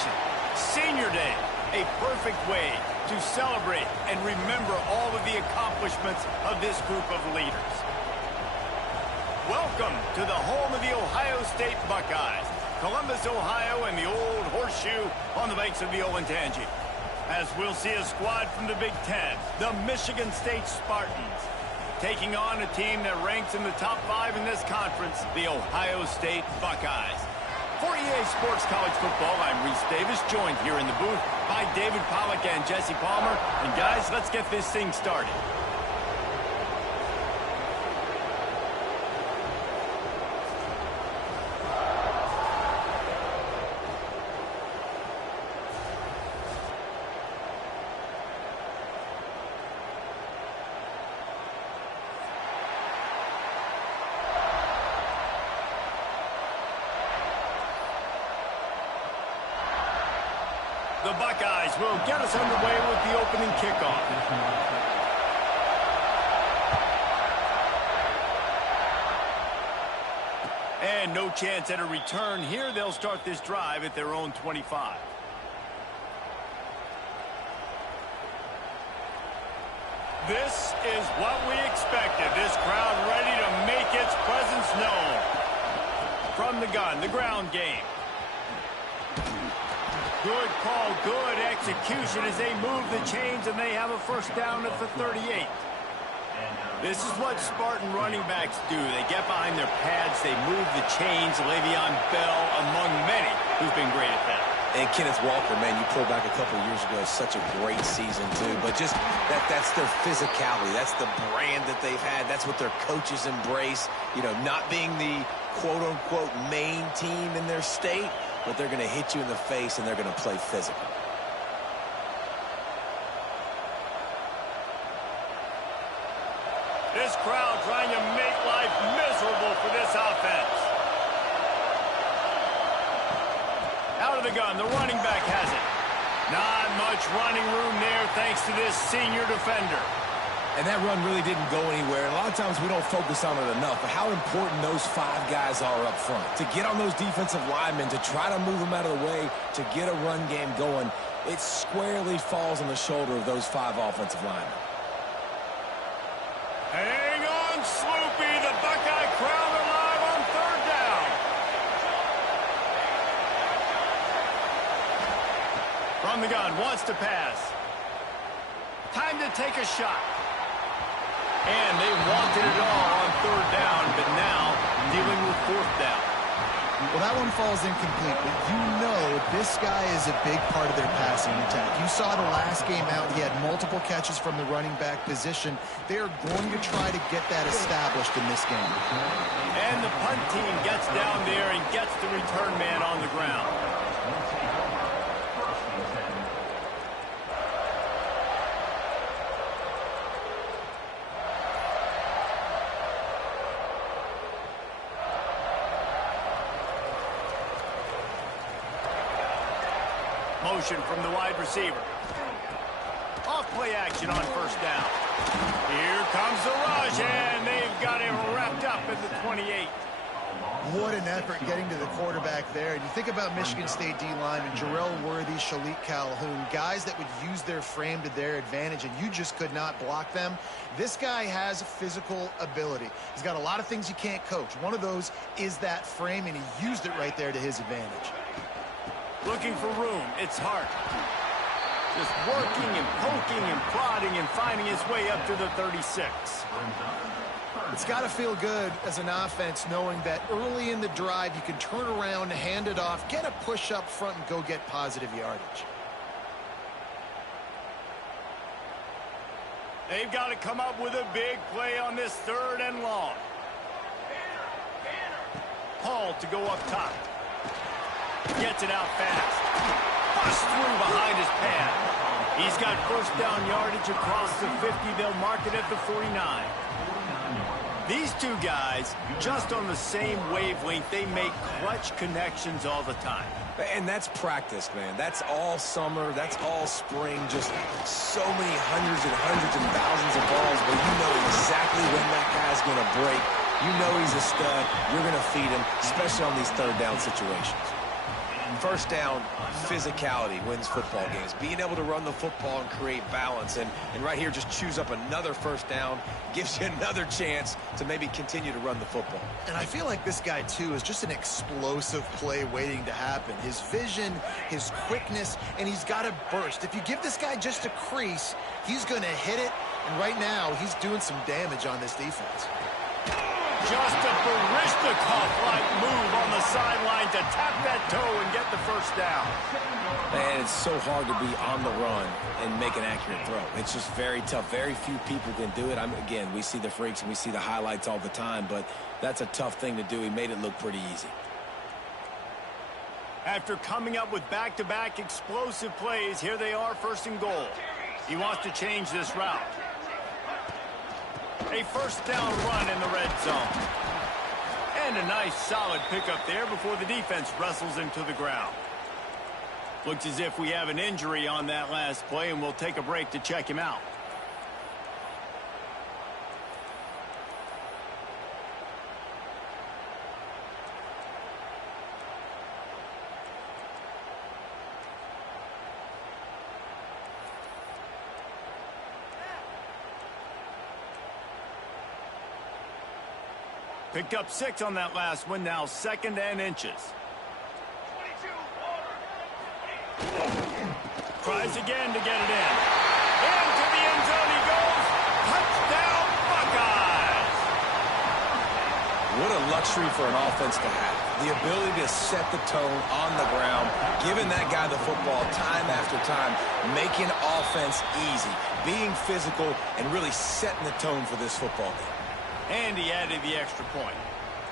celebration. Senior Day, a perfect way to celebrate and remember all of the accomplishments of this group of leaders. Welcome to the home of the Ohio State Buckeyes, Columbus, Ohio, and the old horseshoe on the banks of the Olentangy. As we'll see a squad from the Big Ten, the Michigan State Spartans, taking on a team that ranks in the top 5 in this conference, the Ohio State Buckeyes. For EA Sports College Football, I'm Reese Davis, joined here in the booth by David Pollack and Jesse Palmer. And guys, let's get this thing started. The Buckeyes will get us underway with the opening kickoff. And no chance at a return here. They'll start this drive at their own 25. This is what we expected. This crowd ready to make its presence known. From the gun, the ground game. Good call, good execution as they move the chains, and they have a first down at the 38. This is what Spartan running backs do. They get behind their pads, they move the chains. Le'Veon Bell, among many, who's been great at that. And Kenneth Walker, man, you pull back a couple of years ago, such a great season, too. But just that's their physicality. That's the brand that they've had. That's what their coaches embrace. You know, not being the quote-unquote main team in their state, but they're going to hit you in the face, and they're going to play physical. This crowd trying to make life miserable for this offense. Out of the gun, the running back has it. Not much running room there thanks to this senior defender. And that run really didn't go anywhere. A lot of times we don't focus on it enough, but how important those 5 guys are up front. To get on those defensive linemen, to try to move them out of the way, to get a run game going, it squarely falls on the shoulder of those 5 offensive linemen. Hang on, Sloopy. The Buckeye crowd alive on third down. From the gun, wants to pass. Time to take a shot. And they wanted it all on third down, but now dealing with fourth down. Well, that one falls incomplete, but you know this guy is a big part of their passing attack. You saw the last game out, he had multiple catches from the running back position. They are going to try to get that established in this game. And the punt team gets down there and gets the return man on the ground. Motion from the wide receiver. Off play action on first down. Here comes the rush, and they've got him wrapped up at the 28. What an effort getting to the quarterback there. And you think about Michigan State D-linemen, Jarrell Worthy, Shalik Calhoun, guys that would use their frame to their advantage, and you just could not block them. This guy has physical ability. He's got a lot of things you can't coach. One of those is that frame, and he used it right there to his advantage. Looking for room. It's Hart. Just working and poking and prodding and finding his way up to the 36. It's got to feel good as an offense knowing that early in the drive you can turn around, hand it off, get a push up front, and go get positive yardage. They've got to come up with a big play on this third and long. Hall to go up top. Gets it out fast. Busts through behind his pad. He's got first down yardage across the 50. They'll mark it at the 49. These two guys, just on the same wavelength, they make clutch connections all the time. And that's practice, man. That's all summer. That's all spring. Just so many hundreds and thousands of balls where you know exactly when that guy's going to break. You know he's a stud. You're going to feed him, especially on these third down situations. First down, physicality wins football games. Being able to run the football and create balance. And right here, just choose up another first down, gives you another chance to maybe continue to run the football. And I feel like this guy, too, is just an explosive play waiting to happen. His vision, his quickness, and he's got a burst. If you give this guy just a crease, he's going to hit it. And right now, he's doing some damage on this defense. Just a Barishnikov-like move on the sideline to tap that toe and get the first down. Man, it's so hard to be on the run and make an accurate throw. It's just very tough. Very few people can do it. Again, we see the freaks and we see the highlights all the time, but that's a tough thing to do. He made it look pretty easy. After coming up with back-to-back explosive plays, here they are, first and goal. He wants to change this route. A first down run in the red zone. And a nice solid pickup there before the defense wrestles him to the ground. Looks as if we have an injury on that last play, and we'll take a break to check him out. Picked up 6 on that last one, now 2nd and inches. Tries again to get it in. Into the end zone he goes. Touchdown, Buckeyes! What a luxury for an offense to have. The ability to set the tone on the ground, giving that guy the football time after time, making offense easy, being physical, and really setting the tone for this football game. And he added the extra point.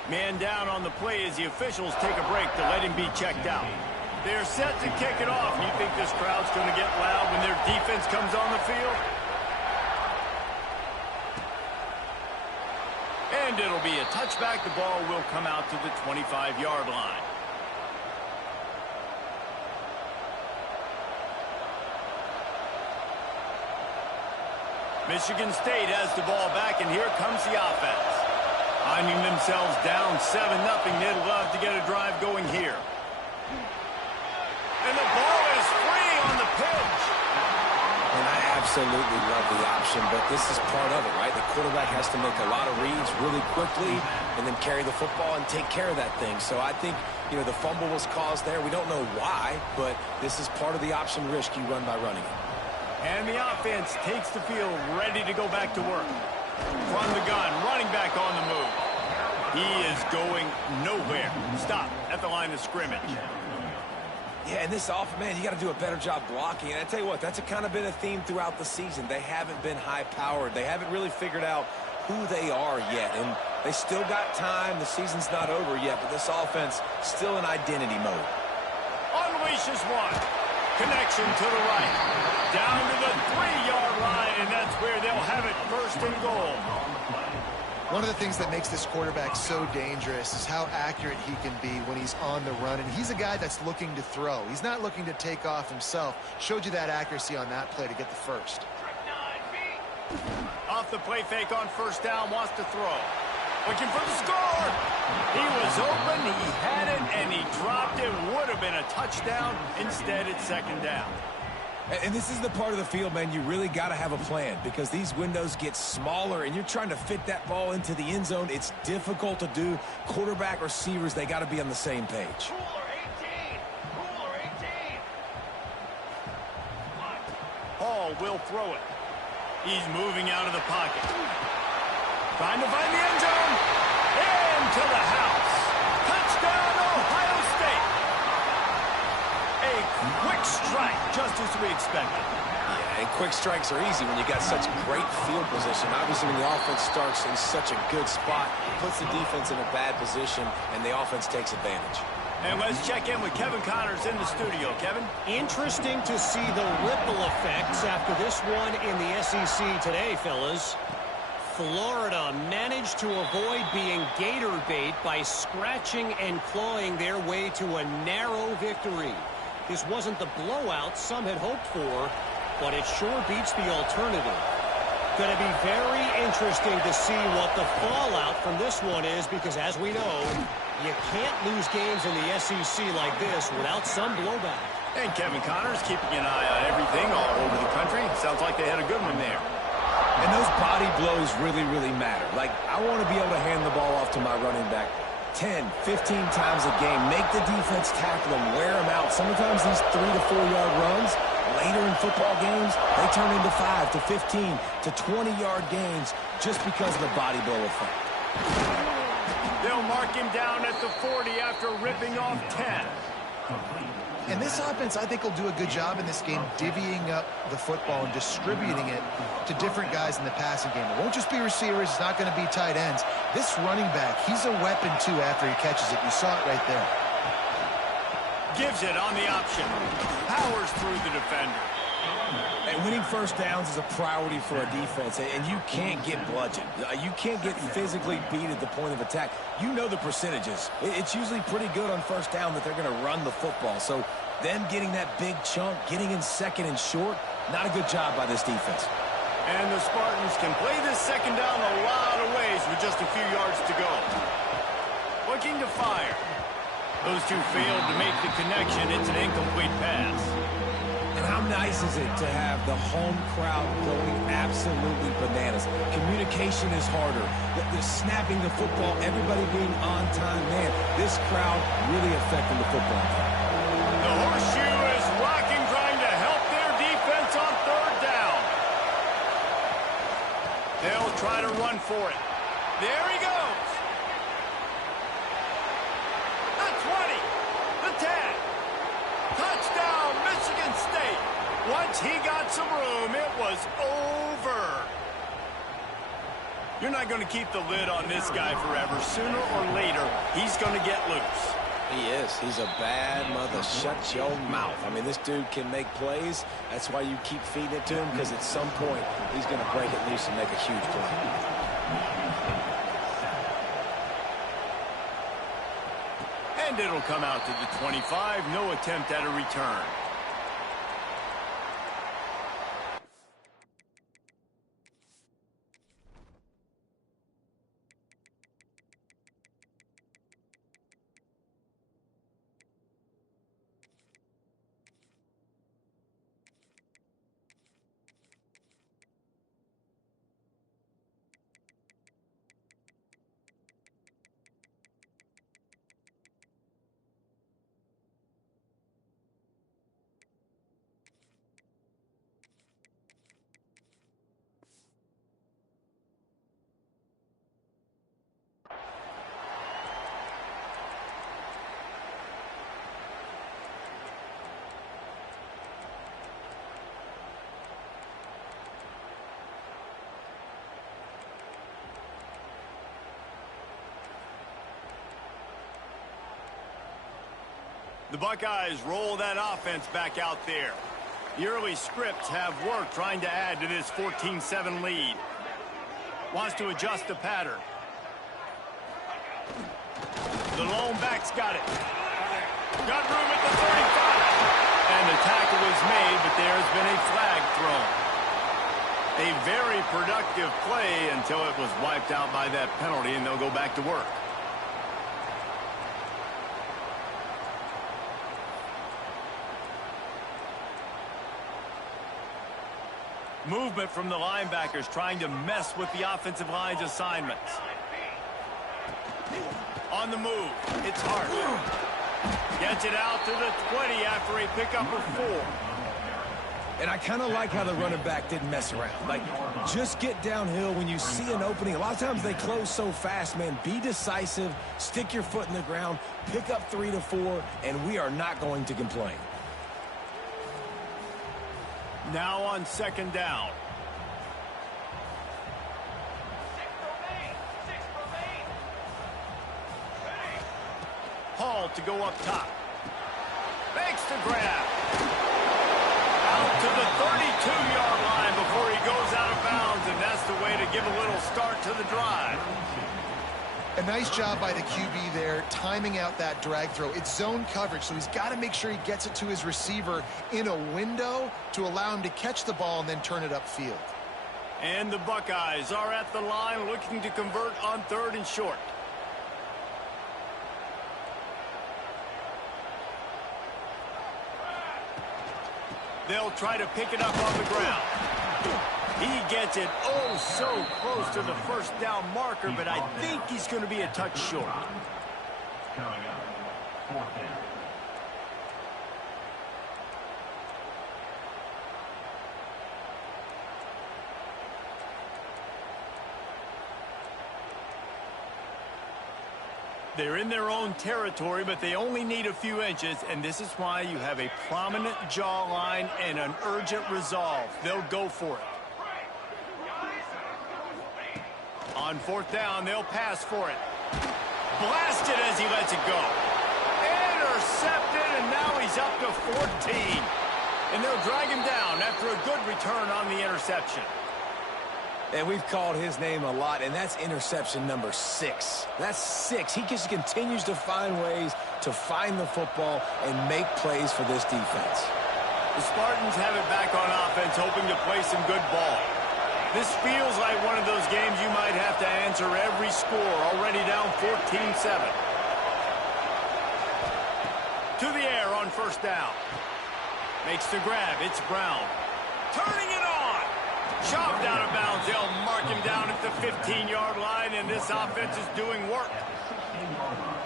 Man down on the play as the officials take a break to let him be checked out. They're set to kick it off. You think this crowd's going to get loud when their defense comes on the field? And it'll be a touchback. The ball will come out to the 25-yard line. Michigan State has the ball back, and here comes the offense. Finding themselves down 7-0, they'd love to get a drive going here. And the ball is free on the pitch. And I absolutely love the option, but this is part of it, right? The quarterback has to make a lot of reads really quickly and then carry the football and take care of that thing. So I think, the fumble was caused there. We don't know why, but this is part of the option risk you run by running it. And the offense takes the field, ready to go back to work. From the gun, running back on the move. He is going nowhere. Stop at the line of scrimmage. Yeah, and this offense, man, you got to do a better job blocking. And I tell you what, that's kind of been a theme throughout the season. They haven't been high-powered. They haven't really figured out who they are yet. And they still got time. The season's not over yet, but this offense still in identity mode. Unleashes one. Connection to the right. Down to the 3-yard line, and that's where they'll have it, first and goal. One of the things that makes this quarterback so dangerous is how accurate he can be when he's on the run. And he's a guy that's looking to throw. He's not looking to take off himself. Showed you that accuracy on that play to get the first. Off the play fake on first down, wants to throw. Looking for the score. He was open, he had it, and he dropped it. Would have been a touchdown. Instead, it's 2nd down. And this is the part of the field, man, you really got to have a plan because these windows get smaller and you're trying to fit that ball into the end zone. It's difficult to do. Quarterback, receivers, they got to be on the same page. Hall will throw it. He's moving out of the pocket. Trying to find the end zone. Into the house. Touchdown, Ohio State. A quick strike, just as we expected. Yeah, and quick strikes are easy when you got such great field position. Obviously, when the offense starts in such a good spot, it puts the defense in a bad position, and the offense takes advantage. And let's check in with Kevin Connors in the studio. Kevin? Interesting to see the ripple effects after this one in the SEC today, fellas. Florida managed to avoid being gator bait by scratching and clawing their way to a narrow victory. This wasn't the blowout some had hoped for, but it sure beats the alternative. Going to be very interesting to see what the fallout from this one is, because as we know, you can't lose games in the SEC like this without some blowback. And Kevin Connors keeping an eye on everything all over the country. Sounds like they had a good one there. And those body blows really, really matter. Like, I want to be able to hand the ball off to my running back 10, 15 times a game. Make the defense tackle them, wear them out. Sometimes these 3 to 4 yard runs, later in football games, they turn into 5 to 15 to 20 yard gains just because of the body blow effect. They'll mark him down at the 40 after ripping off 10. And this offense, I think, will do a good job in this game divvying up the football and distributing it to different guys in the passing game. It won't just be receivers. It's not going to be tight ends. This running back, he's a weapon, too, after he catches it. You saw it right there. Gives it on the option. Powers through the defender. And winning first downs is a priority for a defense, and you can't get bludgeoned. You can't get physically beat at the point of attack. You know the percentages. It's usually pretty good on first down that they're going to run the football. So them getting that big chunk, getting in second and short, not a good job by this defense. And the Spartans can play this second down a lot of ways with just a few yards to go. Looking to fire. Those two failed to make the connection. It's an incomplete pass. And how nice is it to have the home crowd going absolutely bananas? Communication is harder. The snapping the football, everybody being on time. Man, this crowd really affecting the football game. The horseshoe is rocking, trying to help their defense on third down. They'll try to run for it. There he goes. The 20. The 10. Touchdown, Michigan State. Once he got some room, it was over. You're not going to keep the lid on this guy forever. Sooner or later, he's going to get loose. He is. He's a bad mother. Shut your mouth. I mean, this dude can make plays. That's why you keep feeding it to him, because at some point, he's going to break it loose and make a huge play. And it'll come out to the 25. No attempt at a return. The Buckeyes roll that offense back out there. The early scripts have worked trying to add to this 14-7 lead. Wants to adjust the pattern. The lone back's got it. Got room at the 35. And the tackle is made, but there's been a flag thrown. A very productive play until it was wiped out by that penalty, and they'll go back to work. Movement from the linebackers trying to mess with the offensive line's assignments. On the move, it's Hart. Gets it out to the 20 after a pickup of 4. And I kind of like how the running back didn't mess around. Like, just get downhill when you see an opening. A lot of times they close so fast, man. Be decisive, stick your foot in the ground, pick up 3 to 4, and we are not going to complain. Now on second down. Hall to go up top. Makes the grab. Out to the 32-yard line before he goes out of bounds, and that's the way to give a little start to the drive. A nice job by the QB there, timing out that drag throw. It's zone coverage, so he's got to make sure he gets it to his receiver in a window to allow him to catch the ball and then turn it upfield. And the Buckeyes are at the line looking to convert on 3rd and short. They'll try to pick it up on the ground. He gets it oh so close to the first down marker, but I think he's going to be a touch short. Coming up, 4th down. They're in their own territory, but they only need a few inches, and this is why you have a prominent jawline and an urgent resolve. They'll go for it. On 4th down, they'll pass for it. Blasted as he lets it go. Intercepted, and now he's up to 14. And they'll drag him down after a good return on the interception. And we've called his name a lot, and that's interception number 6. That's 6. He just continues to find ways to find the football and make plays for this defense. The Spartans have it back on offense, hoping to play some good ball. This feels like one of those games you might have to answer every score, already down 14-7. To the air on 1st down. Makes the grab. It's Brown. Turning it on. Shoved out of bounds. They'll mark him down at the 15-yard line, and this offense is doing work.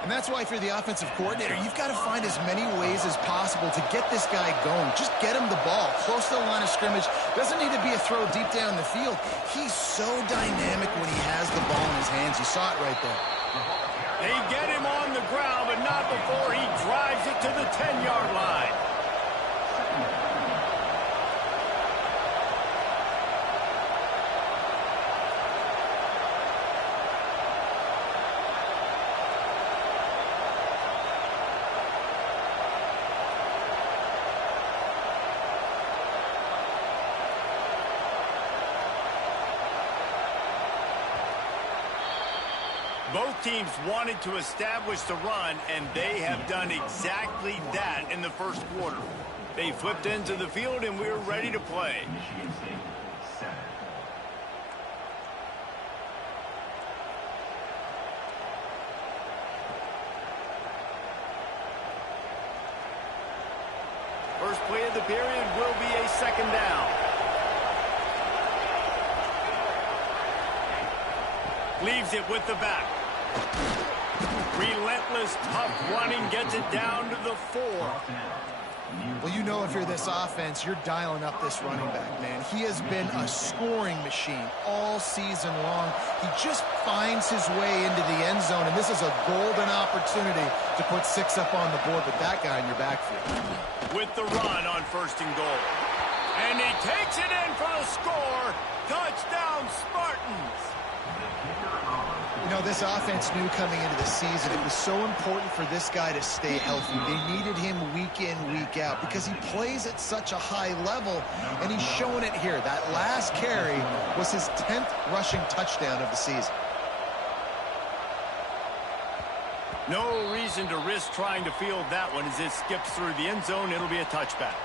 And that's why, if you're the offensive coordinator, you've got to find as many ways as possible to get this guy going. Just get him the ball close to the line of scrimmage. Doesn't need to be a throw deep down the field. He's so dynamic when he has the ball in his hands. You saw it right there. They get him on the ground, but not before he drives it to the 10-yard line. Both teams wanted to establish the run, and they have done exactly that in the first quarter. They flipped into the field, and we're ready to play. Michigan State, 7. First play of the period will be a 2nd down. Leaves it with the back. Relentless, tough running gets it down to the 4. Well, you know, if you're this offense, you're dialing up this running back, man. He has been a scoring machine all season long. He just finds his way into the end zone, and this is a golden opportunity to put 6 up on the board with that guy in your backfield. With the run on 1st and goal. And he takes it in for the score. Touchdown, Spartans. You know, this offense knew coming into the season it was so important for this guy to stay healthy. They needed him week in, week out because he plays at such a high level, and he's showing it here. That last carry was his 10th rushing touchdown of the season. No reason to risk trying to field that one as it skips through the end zone. It'll be a touchback.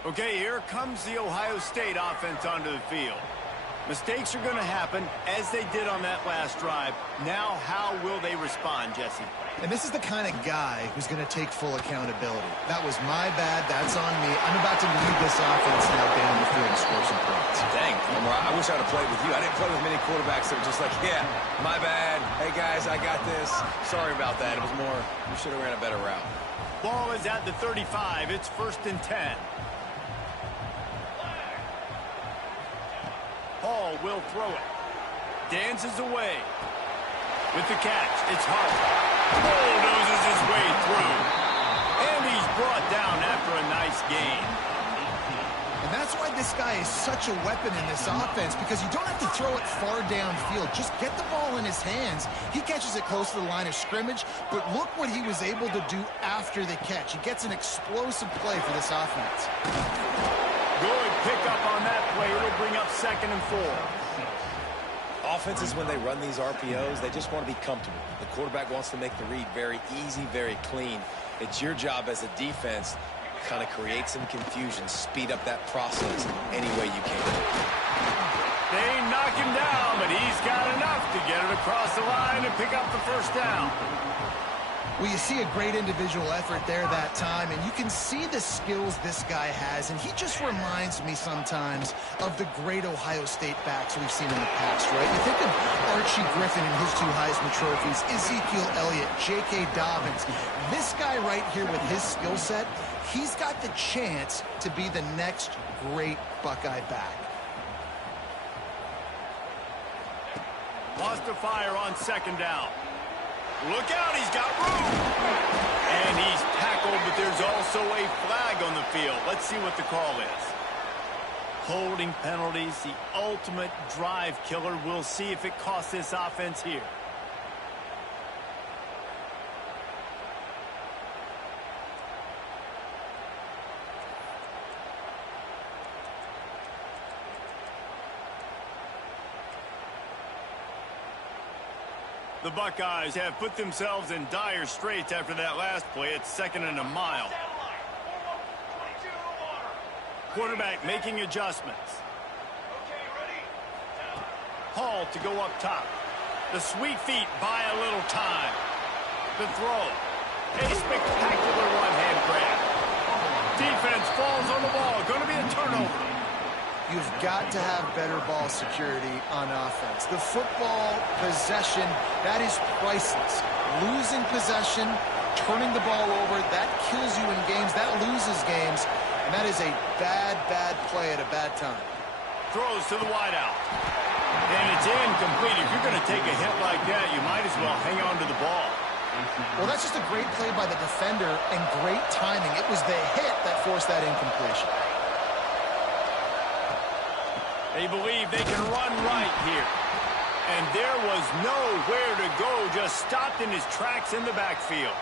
Okay, here comes the Ohio State offense onto the field. Mistakes are going to happen, as they did on that last drive. Now, how will they respond, Jesse? And this is the kind of guy who's going to take full accountability. That was my bad. That's on me. I'm about to lead this offense now down the field and score some points. Dang, I wish I would have played with you. I didn't play with many quarterbacks that were just like, yeah, my bad. Hey, guys, I got this. Sorry about that. It was more, we should have ran a better route. Ball is at the 35. It's 1st and 10. Hall will throw it. Dances away. With the catch, it's Hart. Bulldozes his way through. And he's brought down after a nice gain. And that's why this guy is such a weapon in this offense, because you don't have to throw it far downfield. Just get the ball in his hands. He catches it close to the line of scrimmage, but look what he was able to do after the catch. He gets an explosive play for this offense. Good pick up on that play. It'll bring up 2nd and 4. Offenses, when they run these RPOs, they just want to be comfortable. The quarterback wants to make the read very easy, very clean. It's your job as a defense to kind of create some confusion, speed up that process any way you can. They knock him down, but he's got enough to get it across the line and pick up the first down. Well, you see a great individual effort there that time, and you can see the skills this guy has, and he just reminds me sometimes of the great Ohio State backs we've seen in the past, right? You think of Archie Griffin and his 2 Heisman trophies, Ezekiel Elliott, J.K. Dobbins. This guy right here with his skill set, he's got the chance to be the next great Buckeye back. Lost to fire on second down. Look out, he's got room. And he's tackled, but there's also a flag on the field. Let's see what the call is. Holding penalties, the ultimate drive killer. We'll see if it costs this offense here. The Buckeyes have put themselves in dire straits after that last play. It's 2nd and a mile. Quarterback making adjustments. Hall to go up top. The sweet feet buy a little time. The throw. A spectacular one-hand grab. Defense falls on the ball. Going to be a turnover. You've got to have better ball security on offense. The football possession, that is priceless. Losing possession, turning the ball over, that kills you in games, that loses games, and that is a bad, bad play at a bad time. Throws to the wideout. And it's incomplete. If you're going to take a hit like that, you might as well hang on to the ball. Well, that's just a great play by the defender and great timing. It was the hit that forced that incompletion. They believe they can run right here. And there was nowhere to go, just stopped in his tracks in the backfield.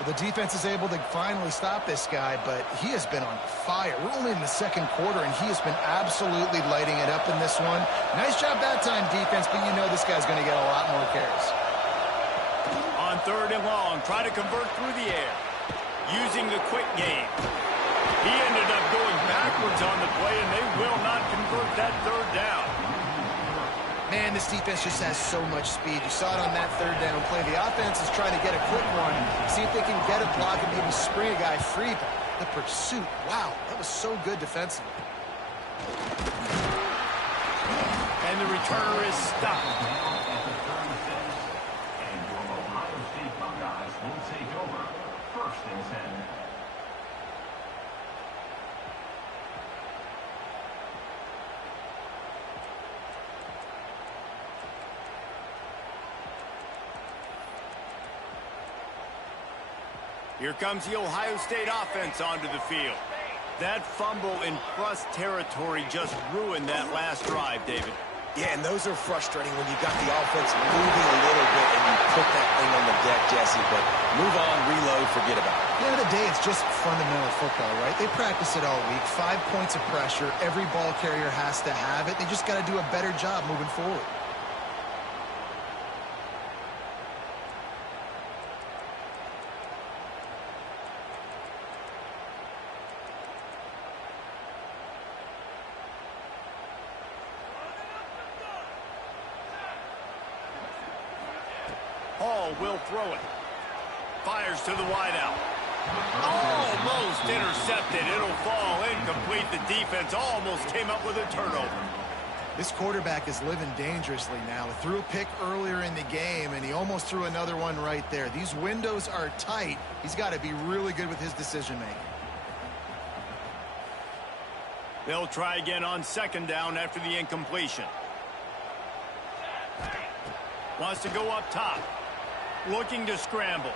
Well, the defense is able to finally stop this guy, but he has been on fire. We're only in the second quarter, and he has been absolutely lighting it up in this one. Nice job that time, defense, but you know this guy's going to get a lot more carries. On 3rd and long, try to convert through the air. Using the quick game. He ended up going backwards on the play, and they will not convert that 3rd down. Man, this defense just has so much speed. You saw it on that 3rd down play. The offense is trying to get a quick one, see if they can get a block and maybe spring a guy free. But the pursuit, wow, that was so good defensively. And the returner is stopped. And your Ohio State Buckeyes will take over 1st and 10. Here comes the Ohio State offense onto the field. That fumble in plus territory just ruined that last drive, David. Yeah, and those are frustrating when you got the offense moving a little bit and you put that thing on the deck, Jesse, but move on, reload, forget about it. At the end of the day, it's just fundamental football, right? They practice it all week. 5 points of pressure. Every ball carrier has to have it. They just got to do a better job moving forward. Hall will throw it. Fires to the wideout. Almost intercepted. It'll fall incomplete. The defense almost came up with a turnover. This quarterback is living dangerously now. He threw a pick earlier in the game, and he almost threw another one right there. These windows are tight. He's got to be really good with his decision-making. They'll try again on 2nd down after the incompletion. Wants to go up top. Looking to scramble.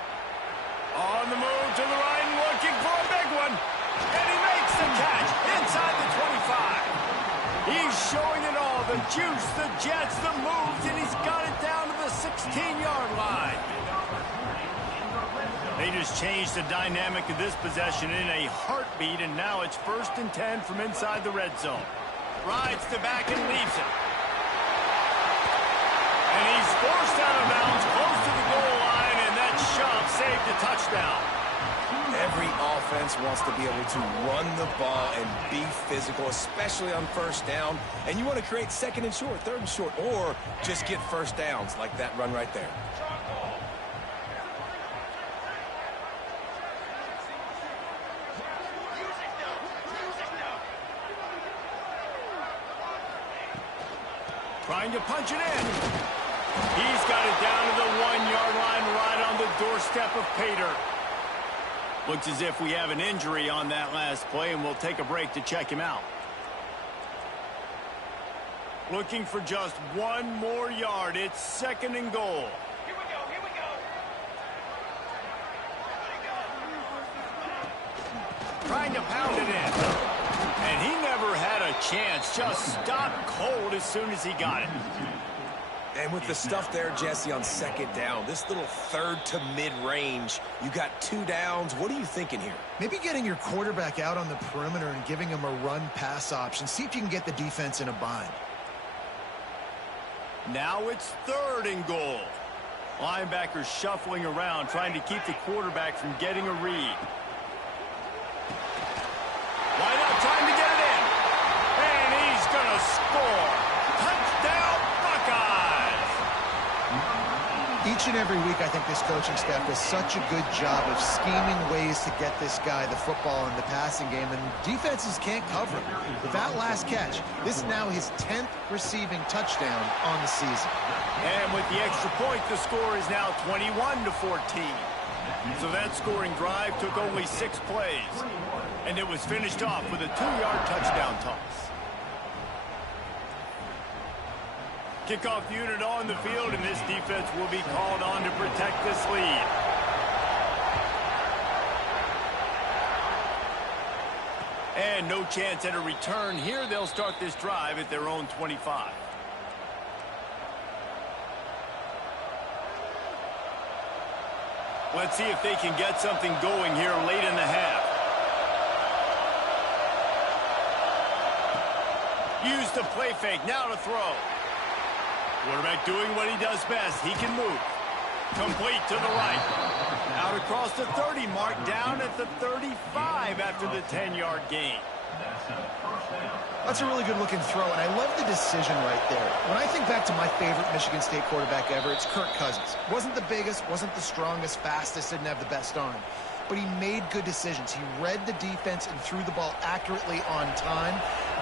On the move to the right, looking for a big one. And he makes the catch inside the 25. He's showing it all. The juice, the jets, the moves, and he's got it down to the 16-yard line. They just changed the dynamic of this possession in a heartbeat, and now it's 1st and 10 from inside the red zone. Rides to back and leaves it. And he's forced out of bounds close to the goal line, and that shove saved a touchdown. Every offense wants to be able to run the ball and be physical, especially on first down. And you want to create second and short, third and short, or just get first downs like that run right there. Trying to punch it in. He's got it down to the 1-yard line right on the doorstep of Pater. Looks as if we have an injury on that last play, and we'll take a break to check him out. Looking for just one more yard. It's 2nd and goal. Here we go. Trying to pound it in. And he never had a chance. Just stopped cold as soon as he got it. And with the stuff there, Jesse, on 2nd down, this little third to mid-range, you got 2 downs. What are you thinking here? Maybe getting your quarterback out on the perimeter and giving him a run-pass option. See if you can get the defense in a bind. Now it's 3rd and goal. Linebackers shuffling around, trying to keep the quarterback from getting a read. Wide out, trying to get it in. And he's going to score. Touchdown, Buckeyes! Each and every week, I think this coaching staff does such a good job of scheming ways to get this guy the football in the passing game, and defenses can't cover him. With that last catch, this is now his 10th receiving touchdown on the season. And with the extra point, the score is now 21-14. So that scoring drive took only 6 plays. And it was finished off with a 2-yard touchdown toss. Kickoff unit on the field, and this defense will be called on to protect this lead. And no chance at a return here. They'll start this drive at their own 25. Let's see if they can get something going here late in the half. Use the play fake, now to throw. Quarterback doing what he does best. He can move. Complete to the right. Out across the 30 mark, down at the 35 after the 10-yard gain. That's a really good-looking throw, and I love the decision right there. When I think back to my favorite Michigan State quarterback ever, it's Kirk Cousins. Wasn't the biggest, wasn't the strongest, fastest, didn't have the best arm. But he made good decisions. He read the defense and threw the ball accurately on time.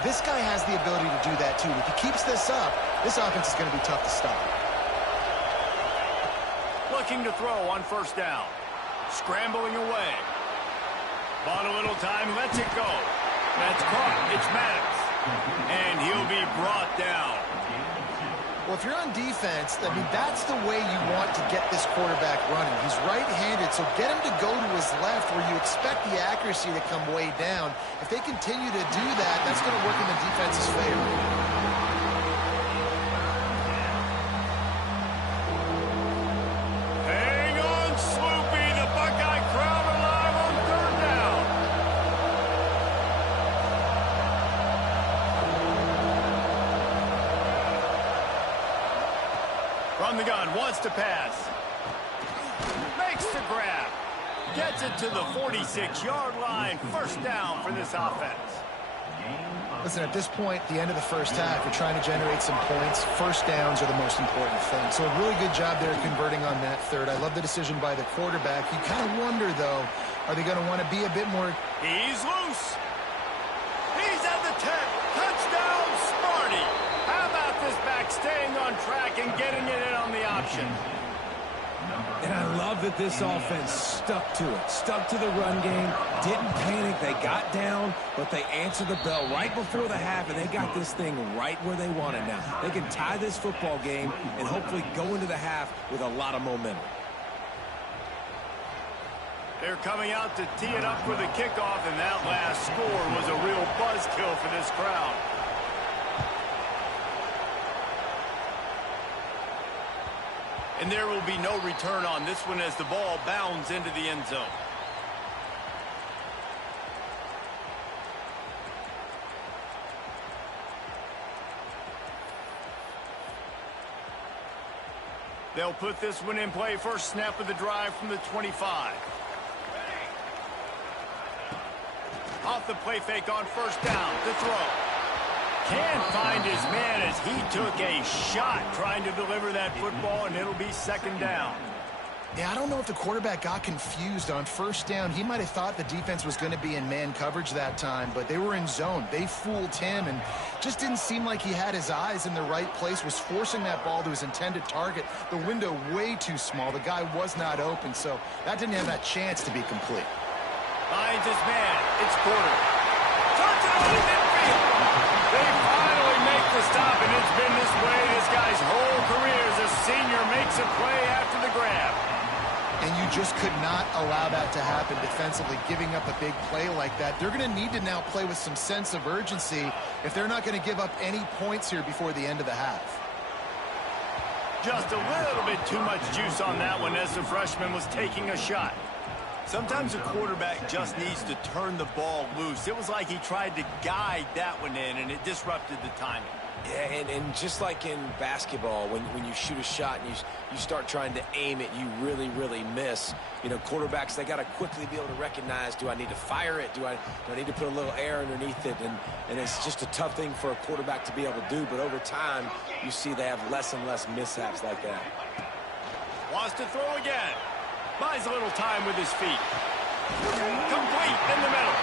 This guy has the ability to do that, too. If he keeps this up, this offense is going to be tough to stop. Looking to throw on 1st down. Scrambling away. Bought a little time, lets it go. That's caught. It's Maddox. And he'll be brought down. Well, if you're on defense, I mean, that's the way you want to get this quarterback running. He's right-handed, so get him to go to his left where you expect the accuracy to come way down. If they continue to do that, that's going to work in the defense's favor. Hang on, Sloopy. The Buckeye crowd alive on 3rd down. From the gun, wants to pass. Makes the grab. Gets it to the 46-yard line. 1st down for this offense. Listen, at this point, the end of the first half, you're trying to generate some points. 1st downs are the most important thing. So a really good job there converting on that 3rd. I love the decision by the quarterback. You kind of wonder, though, are they going to want to be a bit more... He's loose. He's at the 10. Touchdown, Smarty. How about this back staying on track and getting it in on the option? And I love that this offense stuck to it, stuck to the run game, didn't panic. They got down, but they answered the bell right before the half, and they got this thing right where they want it now. They can tie this football game and hopefully go into the half with a lot of momentum. They're coming out to tee it up for the kickoff, and that last score was a real buzzkill for this crowd. And there will be no return on this one as the ball bounds into the end zone. They'll put this one in play. First snap of the drive from the 25. Off the play fake on first down. The throw. Can't find his man as he took a shot trying to deliver that football, and it'll be second down. Yeah, I don't know if the quarterback got confused on first down. He might have thought the defense was going to be in man coverage that time, but they were in zone. They fooled him and just didn't seem like he had his eyes in the right place, was forcing that ball to his intended target. The window way too small. The guy was not open, so that didn't have that chance to be complete. Finds his man. It's Porter. Touchdown in midfield. They finally make the stop, and it's been this way this guy's whole career as a senior makes a play after the grab. And you just could not allow that to happen defensively, giving up a big play like that. They're going to need to now play with some sense of urgency if they're not going to give up any points here before the end of the half. Just a little bit too much juice on that one as the freshman was taking a shot. Sometimes a quarterback just needs to turn the ball loose. It was like he tried to guide that one in, and it disrupted the timing. Yeah, and just like in basketball, when you shoot a shot and you start trying to aim it, you really miss. You know, quarterbacks, they got to quickly be able to recognize, do I need to fire it? Do I need to put a little air underneath it? And it's just a tough thing for a quarterback to be able to do. But over time, you see they have less and less mishaps like that. Wants to throw again. Buys a little time with his feet. Complete in the middle.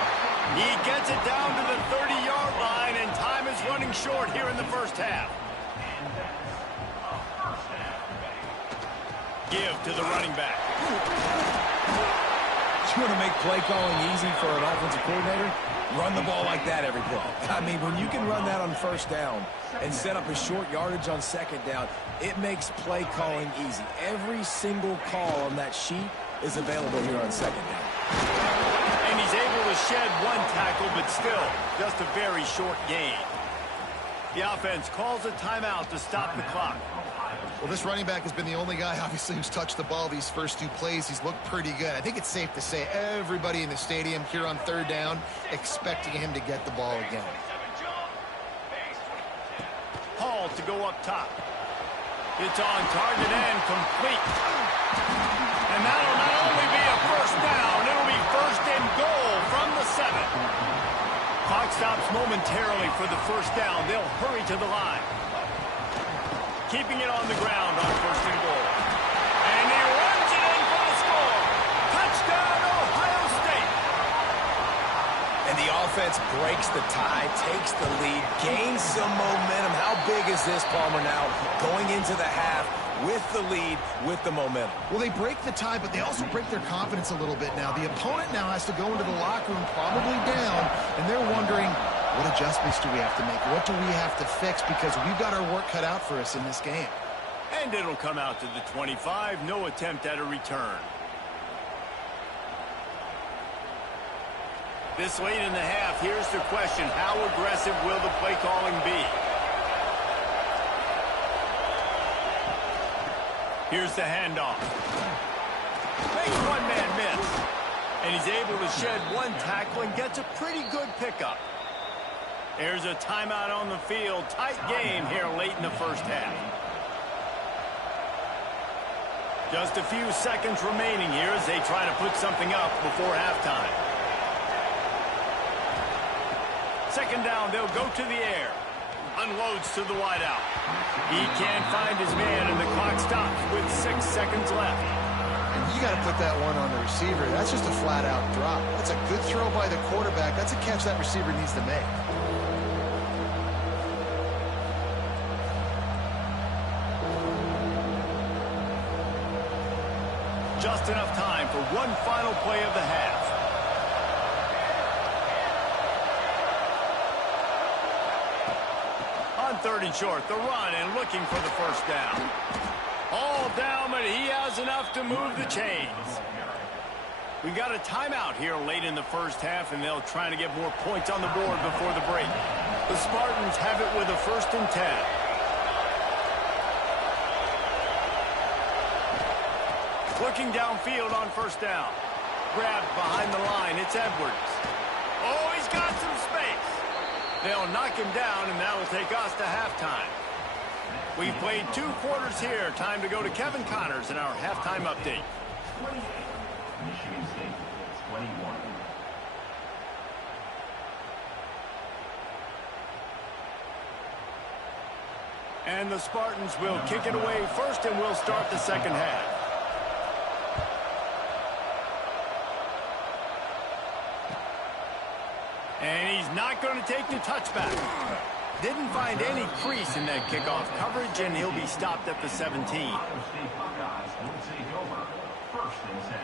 He gets it down to the 30-yard line, and time is running short here in the first half. Give to the running back. You want to make play calling easy for an offensive coordinator? Run the ball like that every play. I mean, when you can run that on first down and set up a short yardage on second down, it makes play calling easy. Every single call on that sheet is available here on second down. And he's able to shed one tackle, but still just a very short gain. The offense calls a timeout to stop the clock. Well, this running back has been the only guy, obviously, who's touched the ball these first two plays. He's looked pretty good. I think it's safe to say everybody in the stadium here on third down expecting him to get the ball again. Hall to go up top. It's on target and complete. And that'll not only be a first down, it'll be first and goal from the 7. Clock stops momentarily for the first down. They'll hurry to the line. Keeping it on the ground on first and goal. And he runs it in for the score. Touchdown, Ohio State. And the offense breaks the tie, takes the lead, gains some momentum. How big is this, Palmer, now going into the half with the lead, with the momentum? Well, they break the tie, but they also break their confidence a little bit now. The opponent now has to go into the locker room probably down, and they're wondering, what adjustments do we have to make? What do we have to fix? Because we've got our work cut out for us in this game. And it'll come out to the 25. No attempt at a return. This late in the half, here's the question. How aggressive will the play calling be? Here's the handoff. Makes one man miss. And he's able to shed one tackle and gets a pretty good pickup. There's a timeout on the field. Tight game here late in the first half. Just a few seconds remaining here as they try to put something up before halftime. Second down, they'll go to the air. Unloads to the wideout. He can't find his man, and the clock stops with 6 seconds left. And you got to put that one on the receiver. That's just a flat-out drop. That's a good throw by the quarterback. That's a catch that receiver needs to make. Just enough time for one final play of the half. On third and short, the run and looking for the first down. All down, but he has enough to move the chains. We've got a timeout here late in the first half, and they'll try to get more points on the board before the break. The Spartans have it with a 1st and 10. Looking downfield on first down. Grabbed behind the line. It's Edwards. Oh, he's got some space. They'll knock him down, and that'll take us to halftime. We've played 2 quarters here. Time to go to Kevin Connors in our halftime update. 28. Michigan State 21. And the Spartans will kick it away first, and we'll start the second half. And he's not going to take the touchback. Didn't find any crease in that kickoff coverage, and he'll be stopped at the 17. Ohio State Buckeyes will take over. 1st and 10.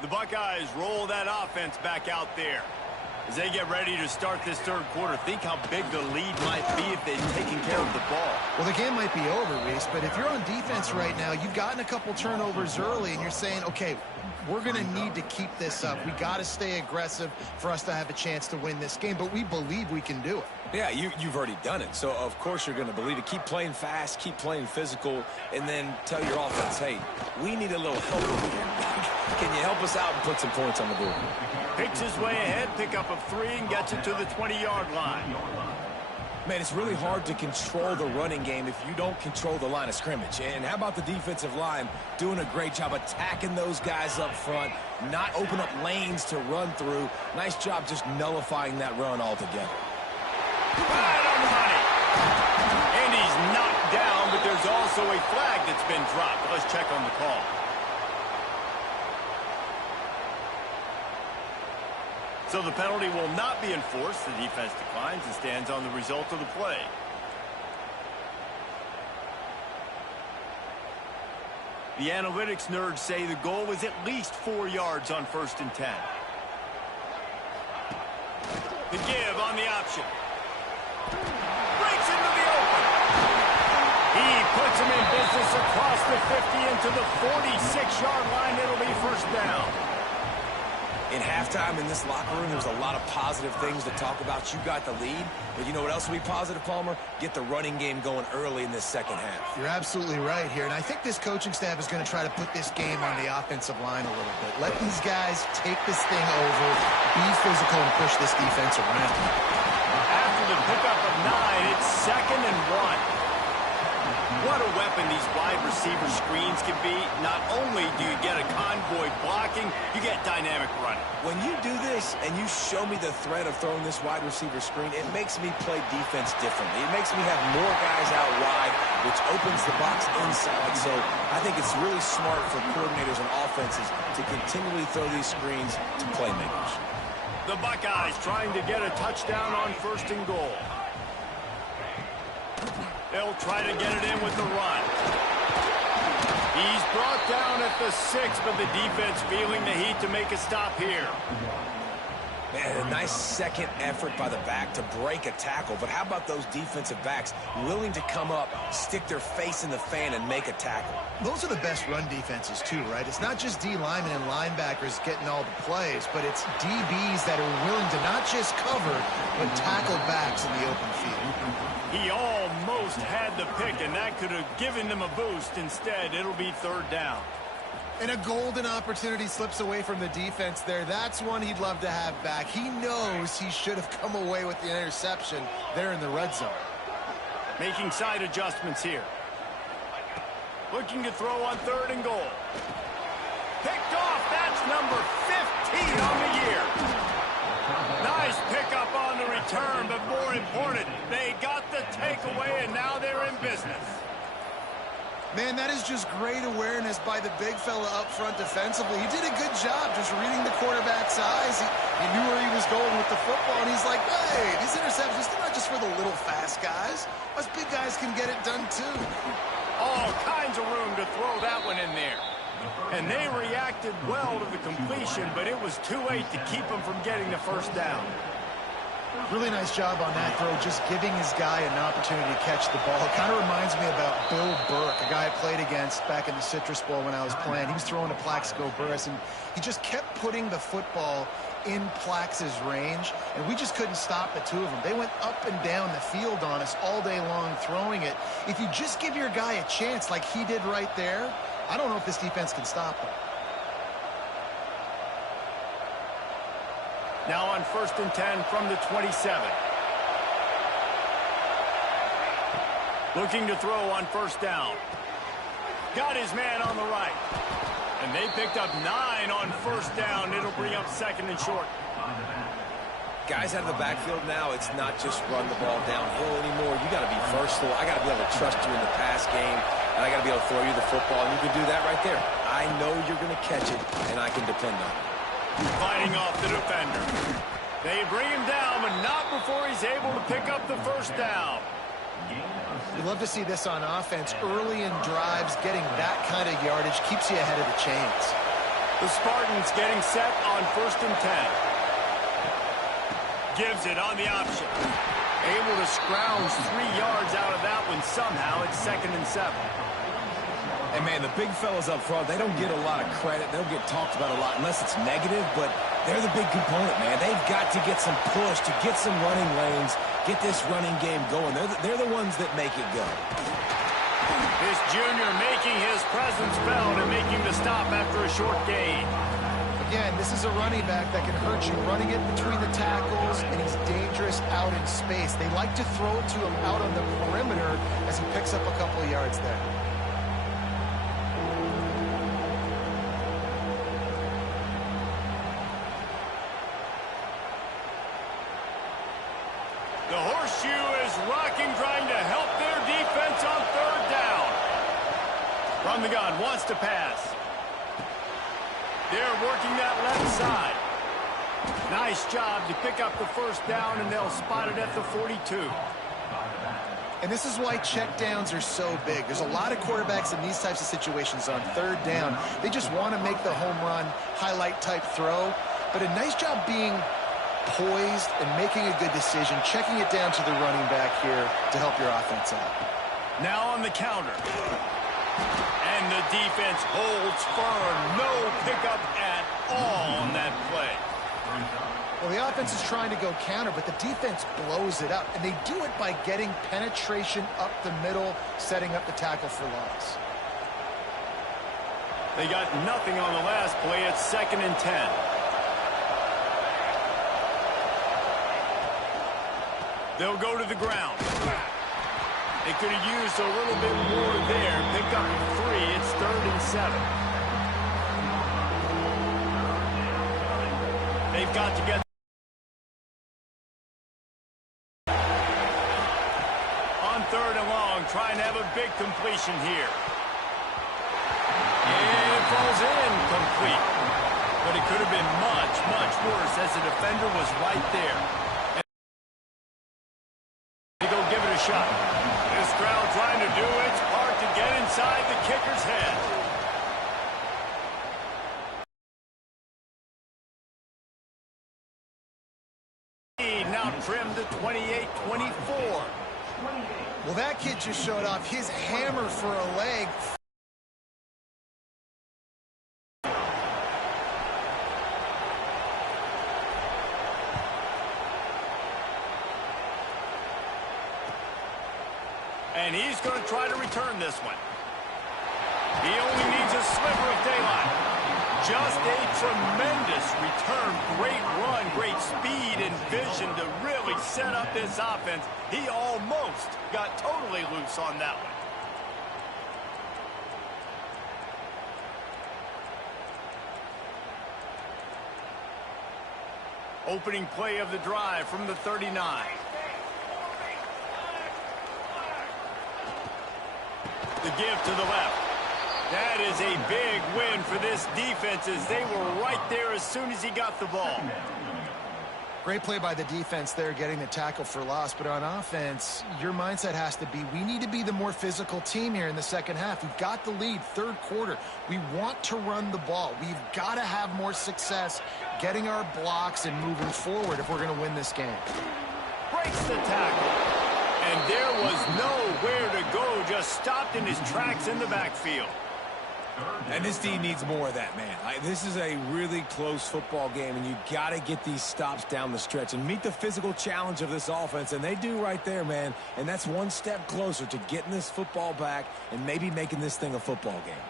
The Buckeyes roll that offense back out there as they get ready to start this 3rd quarter. Think how big the lead might be if they'd taken care of the ball. Well, the game might be over, Reese, but if you're on defense right now, you've gotten a couple turnovers early, and you're saying, okay, we're going to need to keep this up. We got to stay aggressive for us to have a chance to win this game, but we believe we can do it. Yeah, you've already done it, so of course you're going to believe it. Keep playing fast, keep playing physical, and then tell your offense, hey, we need a little help over here. Can you help us out and put some points on the board? Picks his way ahead, pickup of 3, and gets it to the 20-yard line. Man, it's really hard to control the running game if you don't control the line of scrimmage. And how about the defensive line doing a great job attacking those guys up front, not open up lanes to run through. Nice job just nullifying that run altogether. Right on the money. And he's knocked down, but there's also a flag that's been dropped. Let's check on the call. So the penalty will not be enforced. The defense declines and stands on the result of the play. The analytics nerds say the goal was at least 4 yards on 1st and 10. The give on the option. Breaks into the open. He puts him in business across the 50 into the 46-yard line. It'll be 1st down. In halftime in this locker room, there's a lot of positive things to talk about. You got the lead, but you know what else will be positive, Palmer? Get the running game going early in this second half. You're absolutely right here, and I think this coaching staff is going to try to put this game on the offensive line a little bit. Let these guys take this thing over, be physical, and push this defense around. After the pickup of 9, it's 2nd and 1. What a weapon these wide receiver screens can be. Not only do you get a convoy blocking, you get dynamic running. When you do this and you show me the threat of throwing this wide receiver screen, it makes me play defense differently. It makes me have more guys out wide, which opens the box inside. So I think it's really smart for coordinators and offenses to continually throw these screens to playmakers. The Buckeyes trying to get a touchdown on 1st and goal. They'll try to get it in with the run. He's brought down at the 6, but the defense feeling the heat to make a stop here. Man, a nice second effort by the back to break a tackle. But how about those defensive backs willing to come up, stick their face in the fan, and make a tackle? Those are the best run defenses, too, right? It's not just D linemen and linebackers getting all the plays, but it's DBs that are willing to not just cover, but tackle backs in the open field. He almost had the pick, and that could have given them a boost. Instead, it'll be 3rd down. And a golden opportunity slips away from the defense there. That's one he'd love to have back. He knows he should have come away with the interception there in the red zone. Making side adjustments here. Looking to throw on 3rd and goal. Picked off. That's number 15 on the year. Nice pickup on the return, but more important, they got the takeaway, and now they're in business. Man, that is just great awareness by the big fella up front defensively. He did a good job just reading the quarterback's eyes. He knew where he was going with the football, and he's like, hey, these interceptions, they're not just for the little fast guys. Us big guys can get it done, too. All kinds of room to throw that one in there. And they reacted well to the completion, but it was too late to keep them from getting the 1st down. Really nice job on that throw, just giving his guy an opportunity to catch the ball. It kind of reminds me about Bill Burke, a guy I played against back in the Citrus Bowl when I was playing. He was throwing to Plaxico Burress, and he just kept putting the football in Plax's range, and we just couldn't stop the two of them. They went up and down the field on us all day long throwing it. If you just give your guy a chance like he did right there, I don't know if this defense can stop them. Now on 1st and 10 from the 27. Looking to throw on 1st down. Got his man on the right. And they picked up 9 on 1st down. It'll bring up 2nd and short. Guys out of the backfield now, it's not just run the ball downhill anymore. You got to be versatile. I got to be able to trust you in the pass game, and I got to be able to throw you the football, and you can do that right there. I know you're going to catch it, and I can depend on it. Fighting off the defender. They bring him down, but not before he's able to pick up the 1st down. We love to see this on offense. Early in drives, getting that kind of yardage keeps you ahead of the chains. The Spartans getting set on 1st and 10. Gives it on the option. Able to scrounge 3 yards out of that one somehow. It's 2nd and 7. And, man, the big fellas up front, they don't get a lot of credit. They don't get talked about a lot unless it's negative, but they're the big component, man. They've got to get some push, to get some running lanes, get this running game going. They're the ones that make it go. This junior making his presence felt and making the stop after a short gain. Again, this is a running back that can hurt you, running it between the tackles, and he's dangerous out in space. They like to throw it to him out on the perimeter as he picks up a couple of yards there. The horseshoe is rocking, trying to help their defense on 3rd down. From the gun, wants to pass. They're working that left side. Nice job to pick up the 1st down, and they'll spot it at the 42. And this is why checkdowns are so big. There's a lot of quarterbacks in these types of situations on 3rd down. They just want to make the home run, highlight-type throw. But a nice job being poised and making a good decision, checking it down to the running back here to help your offense out. Now on the counter. And the defense holds firm. No pickup at all on that play. Well, the offense is trying to go counter, but the defense blows it up. And they do it by getting penetration up the middle, setting up the tackle for loss. They got nothing on the last play. It's 2nd and 10. They'll go to the ground. They could have used a little bit more there. Pick up 3. It's 3rd and 7. They've got to get on 3rd and long, trying to have a big completion here. And it falls incomplete. But it could have been much, much worse as the defender was right there. Shot. This crowd trying to do its part to get inside the kicker's head. Now trimmed to 28-24. Well, that kid just showed off his hammer for a leg. And he's going to try to return this one. He only needs a sliver of daylight. Just a tremendous return. Great run, great speed and vision to really set up this offense. He almost got totally loose on that one. Opening play of the drive from the 39. The give to the left. That is a big win for this defense as they were right there as soon as he got the ball. Great play by the defense there, getting the tackle for loss. But on offense, your mindset has to be, we need to be the more physical team here in the second half. We've got the lead, 3rd quarter. We want to run the ball. We've got to have more success getting our blocks and moving forward if we're going to win this game. breaks the tackle. And there was nowhere to go, just stopped in his tracks in the backfield. And this D needs more of that, man. This is a really close football game, and you got to get these stops down the stretch and meet the physical challenge of this offense, and they do right there, man. And that's one step closer to getting this football back and maybe making this thing a football game.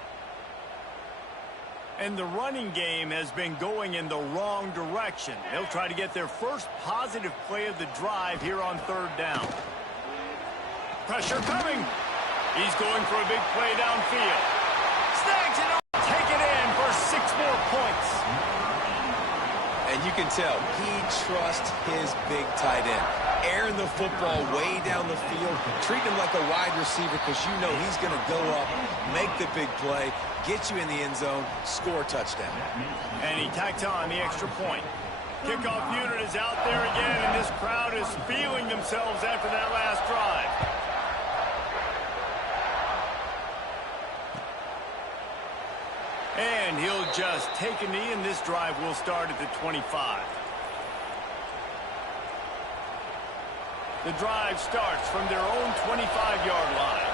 And the running game has been going in the wrong direction. They'll try to get their first positive play of the drive here on third down. Pressure coming. He's going for a big play downfield. Snags it up, take it in for 6 more points. And you can tell he trusts his big tight end. Airing the football way down the field, treat him like a wide receiver because you know he's going to go up, make the big play, get you in the end zone, score a touchdown. And he tacks on the extra point. Kickoff unit is out there again, and this crowd is feeling themselves after that last drive. And he'll just take a knee, and this drive will start at the 25. The drive starts from their own 25-yard line.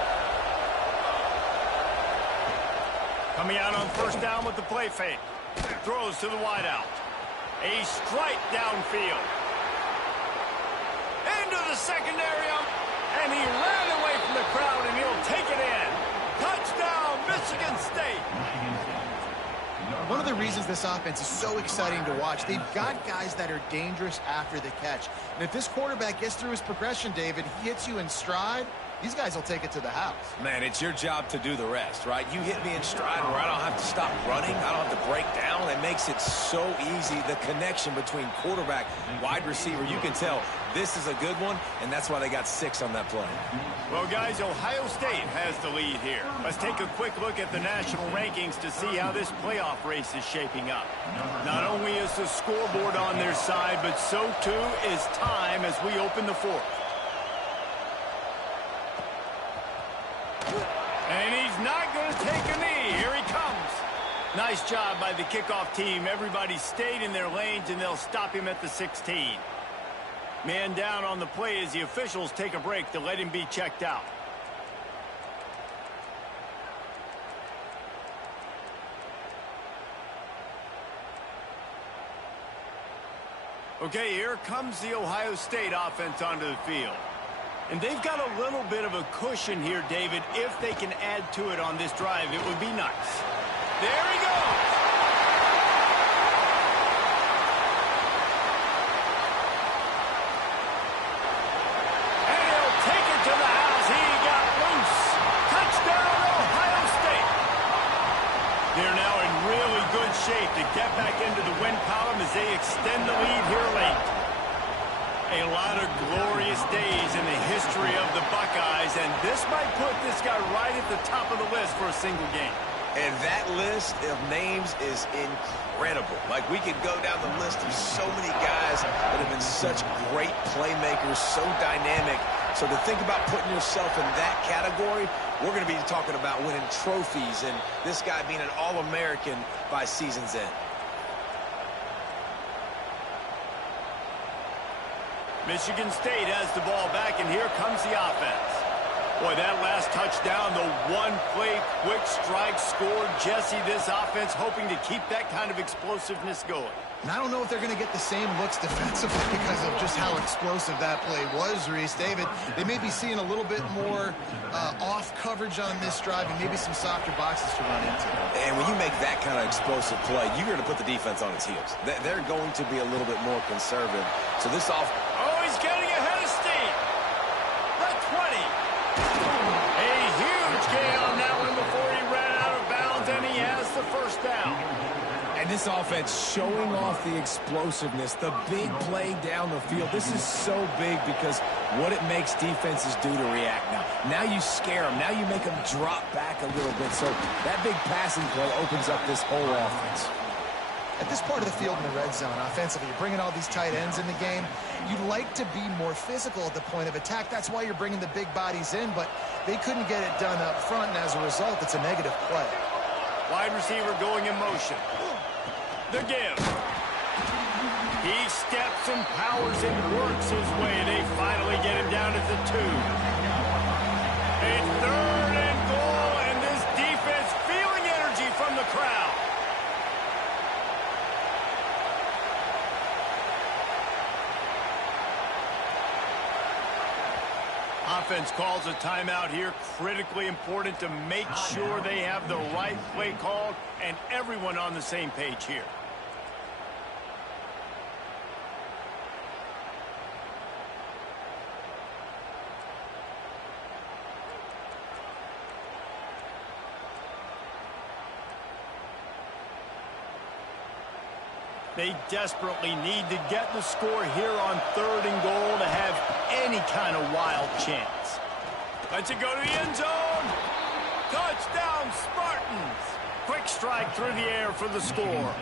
Coming out on first down with the play fake. Throws to the wideout. A strike downfield. Into the secondary, and he ran away from the crowd, and he'll take it in. Touchdown, Michigan State. One of the reasons this offense is so exciting to watch, they've got guys that are dangerous after the catch. And if this quarterback gets through his progression, David, he hits you in stride, these guys will take it to the house. Man, it's your job to do the rest, right? You hit me in stride where I don't have to stop running. I don't have to break down. It makes it so easy. The connection between quarterback and wide receiver, you can tell this is a good one, and that's why they got 6 on that play. Well, guys, Ohio State has the lead here. Let's take a quick look at the national rankings to see how this playoff race is shaping up. Not only is the scoreboard on their side, but so too is time as we open the fourth. And he's not going to take a knee. Here he comes. Nice job by the kickoff team. Everybody stayed in their lanes, and they'll stop him at the 16. Man down on the play as the officials take a break to let him be checked out. Okay, here comes the Ohio State offense onto the field. And they've got a little bit of a cushion here, David. If they can add to it on this drive, it would be nice. There he goes. And he'll take it to the house. He got loose. Touchdown, Ohio State. They're now in really good shape to get back into the win column as they extend the lead here late. A lot of glorious days in the history of the Buckeyes, and this might put this guy right at the top of the list for a single game. And that list of names is incredible. Like, we could go down the list of so many guys that have been such great playmakers, so dynamic. So to think about putting yourself in that category, we're going to be talking about winning trophies and this guy being an All-American by season's end. Michigan State has the ball back, and here comes the offense. Boy, that last touchdown, the one-play quick strike scored. Jesse, this offense hoping to keep that kind of explosiveness going. And I don't know if they're going to get the same looks defensively because of just how explosive that play was, Reese. David, they may be seeing a little bit more off coverage on this drive and maybe some softer boxes to run into. And when you make that kind of explosive play, you're going to put the defense on its heels. They're going to be a little bit more conservative. So this off... Oh, he's getting ahead of steam. The 20. A huge gain on that one before he ran out of bounds, and he has the first down. And this offense showing off the explosiveness, the big play down the field. This is so big because what it makes defenses do to react now. Now you scare them. Now you make them drop back a little bit. So that big passing play opens up this whole offense. At this part of the field in the red zone, offensively, you're bringing all these tight ends in the game. You'd like to be more physical at the point of attack. That's why you're bringing the big bodies in, but they couldn't get it done up front, and as a result, it's a negative play. Wide receiver going in motion. The give. He steps and powers and works his way. They finally get him down at the 2. A 3rd and goal, and this defense feeling energy from the crowd. Offense calls a timeout here. Critically important to make sure they have the right play called and everyone on the same page here. They desperately need to get the score here on 3rd and goal to have any kind of wild chance. Lets it go to the end zone. Touchdown, Spartans. Quick strike through the air for the score.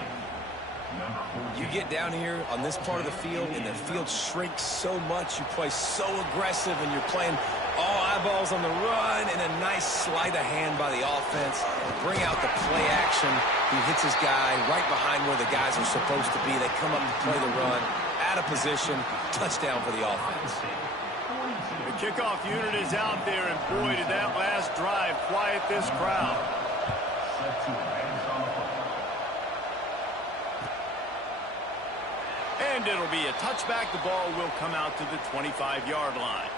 You get down here on this part of the field, and the field shrinks so much. You play so aggressive, and you're playing all eyeballs on the run, and a nice sleight of hand by the offense. Bring out the play action. He hits his guy right behind where the guys are supposed to be. They come up to play the run, out of position, touchdown for the offense. The kickoff unit is out there, and boy, did that last drive quiet this crowd. And it'll be a touchback. The ball will come out to the 25-yard line.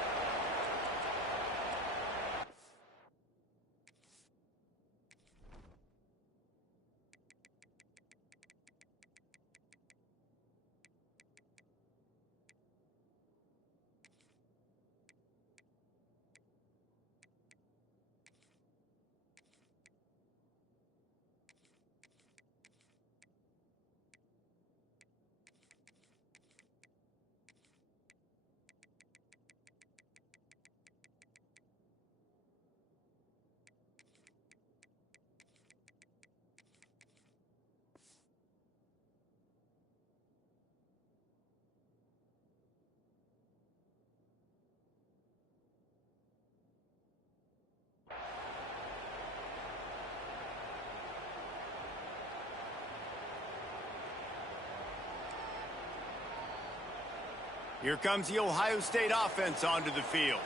Here comes the Ohio State offense onto the field.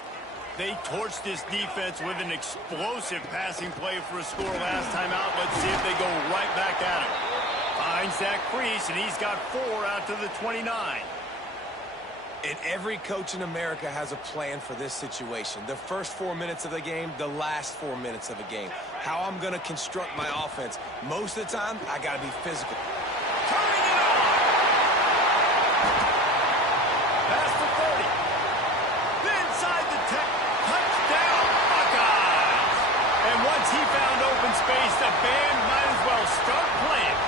They torched this defense with an explosive passing play for a score last time out. Let's see if they go right back at him. Finds that crease, and he's got 4 out to the 29. And every coach in America has a plan for this situation. The first 4 minutes of the game, the last 4 minutes of the game. How I'm going to construct my offense. Most of the time, I got to be physical. Turning it on! Past the 30. Inside the 10. Touchdown, Buckeyes! And once he found open space, the band might as well start playing.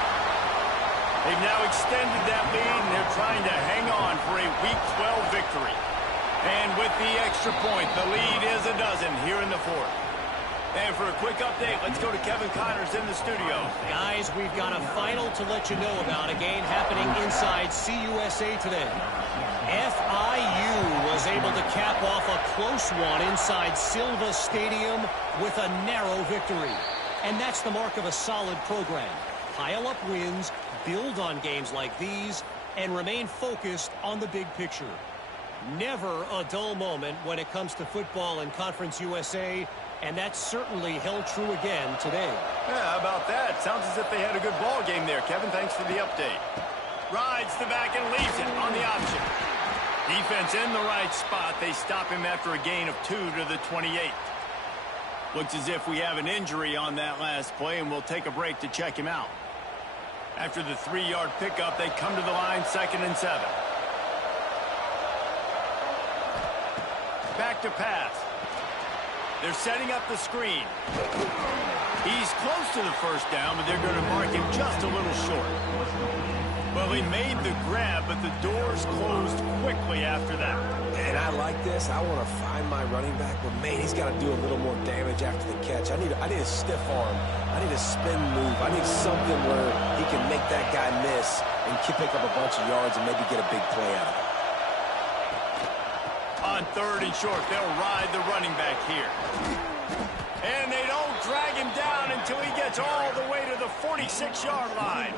They've now extended that lead, and they're trying to hang on for a Week 12 victory. And with the extra point, the lead is a dozen here in the 4th. And for a quick update, let's go to Kevin Connors in the studio. Guys, we've got a final to let you know about, a game happening inside CUSA today. FIU was able to cap off a close one inside Silva Stadium with a narrow victory. And that's the mark of a solid program. Pile up wins, build on games like these, and remain focused on the big picture. Never a dull moment when it comes to football in Conference USA, and that certainly held true again today. Yeah, how about that? Sounds as if they had a good ball game there. Kevin, thanks for the update. Rides the back and leaves it on the option. Defense in the right spot. They stop him after a gain of 2 to the 28. Looks as if we have an injury on that last play, and we'll take a break to check him out. After the 3-yard pickup, they come to the line, 2nd and 7. Back to pass. They're setting up the screen. He's close to the first down, but they're going to mark him just a little short. Well, he made the grab, but the doors closed quickly after that. And I like this. I want to find my running back, but man, he's got to do a little more damage after the catch. I need a stiff arm. I need a spin move. I need something where he can make that guy miss and pick up a bunch of yards and maybe get a big play out of it. On 3rd and short, they'll ride the running back here. And they don't drag him down until he gets all the way to the 46-yard line.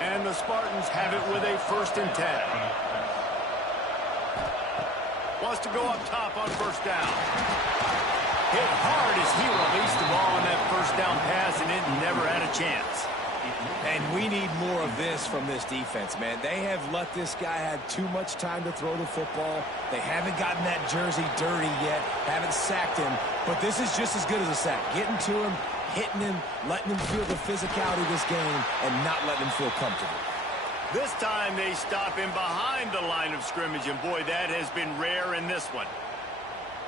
And the Spartans have it with a 1st and 10. Wants to go up top on 1st down. Hit hard as he released the ball on that 1st down pass, and it never had a chance. And we need more of this from this defense, man. They have let this guy have too much time to throw the football. They haven't gotten that jersey dirty yet, haven't sacked him. But this is just as good as a sack. Getting to him, hitting him, letting him feel the physicality of this game, and not letting him feel comfortable. This time they stop him behind the line of scrimmage, and boy, that has been rare in this one.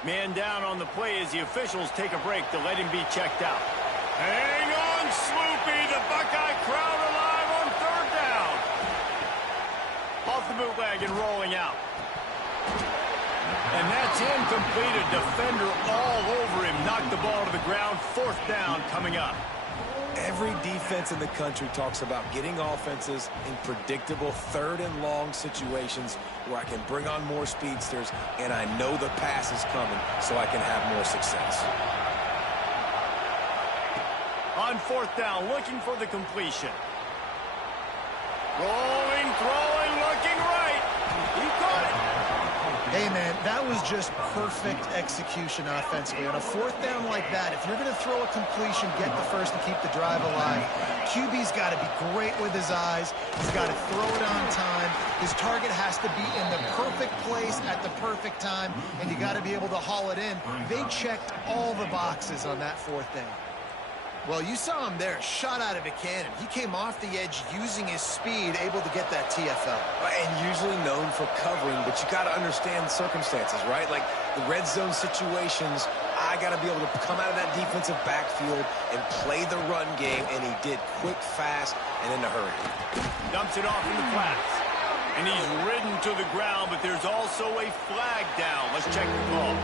Man down on the play as the officials take a break to let him be checked out. Hang on, Sloopy. The Buckeye crowd alive on 3rd down. Off the bootleg and rolling out. And that's incomplete. A defender all over him. Knocked the ball to the ground. 4th down coming up. Every defense in the country talks about getting offenses in predictable 3rd and long situations where I can bring on more speedsters and I know the pass is coming so I can have more success. On 4th down, looking for the completion. Rolling, throwing, looking right. He caught it. Hey, man, that was just perfect execution offensively. On a 4th down like that, if you're going to throw a completion, get the 1st and keep the drive alive. QB's got to be great with his eyes. He's got to throw it on time. His target has to be in the perfect place at the perfect time, and you got to be able to haul it in. They checked all the boxes on that 4th down. Well, you saw him there, shot out of a cannon. He came off the edge using his speed, able to get that TFL. And usually known for covering, but you got to understand circumstances, right? Like the red zone situations, I got to be able to come out of that defensive backfield and play the run game, and he did quick, fast, and in a hurry. Dumps it off in the flats. And he's ridden to the ground, but there's also a flag down. Let's check the call.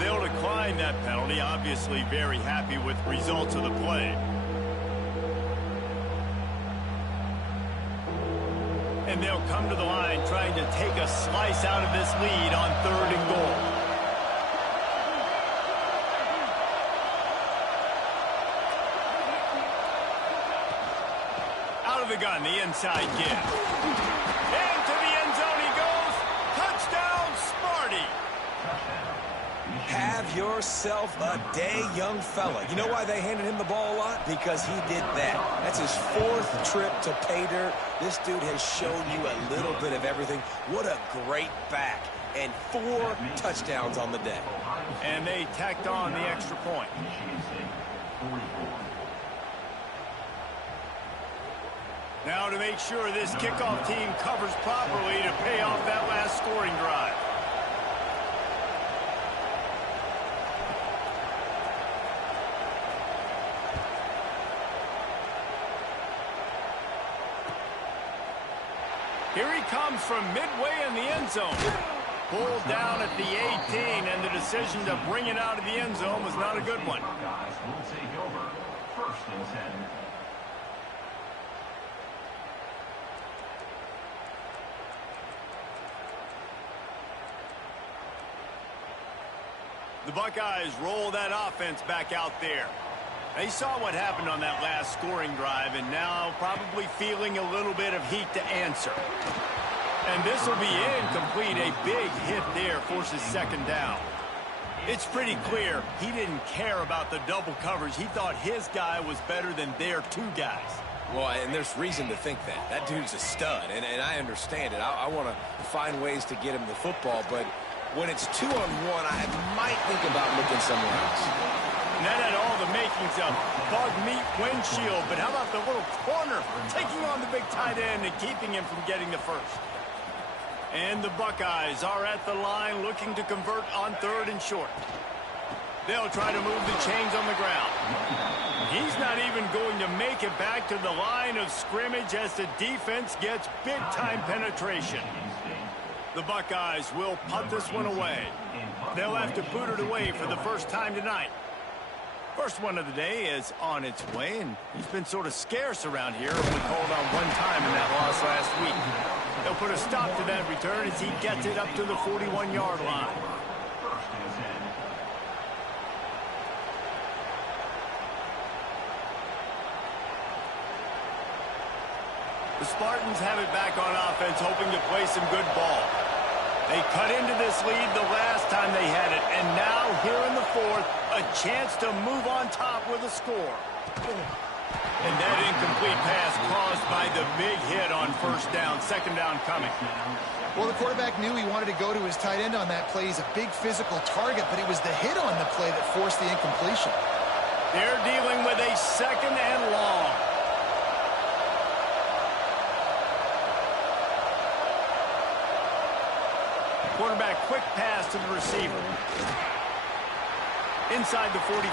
They'll decline that penalty, obviously very happy with the results of the play. And they'll come to the line trying to take a slice out of this lead on 3rd and goal. Out of the gun, the inside give. Into the end zone he goes. Touchdown, Sparty. Have yourself a day, young fella. You know why they handed him the ball a lot? Because he did that. That's his 4th trip to pay dirt. This dude has shown you a little bit of everything. What a great back. And 4 touchdowns on the day. And they tacked on the extra point. Now to make sure this kickoff team covers properly to pay off that last scoring drive. Here he comes from midway in the end zone. Pulled down at the 18, and the decision to bring it out of the end zone was not a good one. Buckeyes will take over. 1st and 10. The Buckeyes roll that offense back out there. They saw what happened on that last scoring drive, and now probably feeling a little bit of heat to answer. And this will be incomplete. A big hit there forces 2nd down. It's pretty clear he didn't care about the double coverage. He thought his guy was better than their 2 guys. Well, and there's reason to think that. That dude's a stud, and I understand it. I want to find ways to get him the football, but when it's 2-on-1, I might think about looking somewhere else. And that had all the makings of bug meat windshield, but how about the little corner taking on the big tight end and keeping him from getting the 1st? And the Buckeyes are at the line looking to convert on 3rd and short. They'll try to move the chains on the ground. He's not even going to make it back to the line of scrimmage as the defense gets big-time penetration. The Buckeyes will punt this one away. They'll have to boot it away for the first time tonight. First one of the day is on its way, and he's been sort of scarce around here. Only called on 1 time in that loss last week. They'll put a stop to that return as he gets it up to the 41-yard line. The Spartans have it back on offense, hoping to play some good ball. They cut into this lead the last time they had it, and now here in the fourth, a chance to move on top with a score. And that incomplete pass caused by the big hit on first down, second down coming. Well, the quarterback knew he wanted to go to his tight end on that play. He's a big physical target, but it was the hit on the play that forced the incompletion. They're dealing with a second and long. Quarterback quick pass to the receiver. Inside the 45.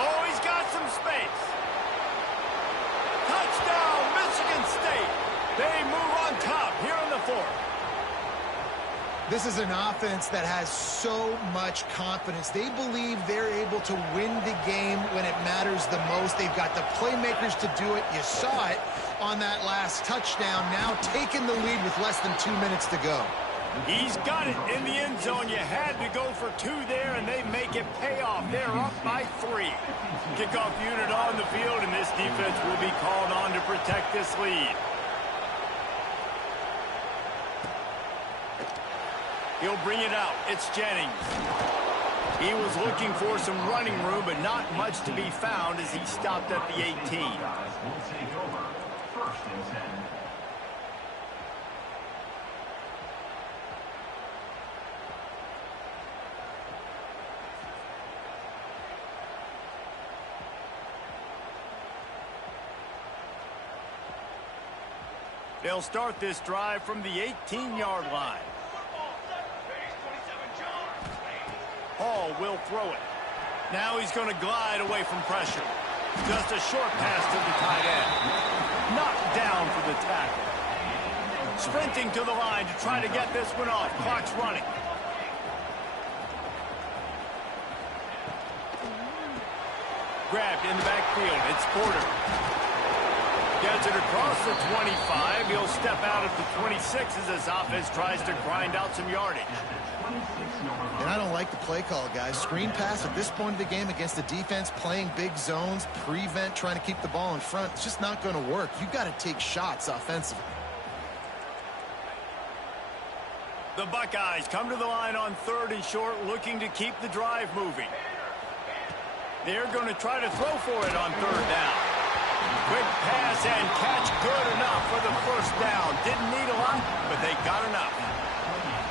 Oh, he's got some space. Touchdown, Michigan State. They move on top here in the fourth. This is an offense that has so much confidence. They believe they're able to win the game when it matters the most. They've got the playmakers to do it. You saw it on that last touchdown. Now taking the lead with less than 2 minutes to go. He's got it in the end zone. You had to go for two there, and they make it pay off. They're up by 3. Kickoff unit on the field, and this defense will be called on to protect this lead. He'll bring it out. It's Jennings. He was looking for some running room, but not much to be found as he stopped at the 18. Will take over. First and 10. They'll start this drive from the 18-yard line. Hall will throw it. Now he's going to glide away from pressure. Just a short pass to the tight end. Knocked down for the tackle. Sprinting to the line to try to get this one off. Clock's running. Grabbed in the backfield. It's Porter. Gets it across the 25. He'll step out at the 26 as this offense tries to grind out some yardage. And I don't like the play call, guys. Screen pass at this point of the game against the defense, playing big zones, prevent, trying to keep the ball in front. It's just not going to work. You've got to take shots offensively. The Buckeyes come to the line on 3rd and short, looking to keep the drive moving. They're going to try to throw for it on 3rd down. Quick pass and catch, good enough for the first down. Didn't need a lot, but they got enough.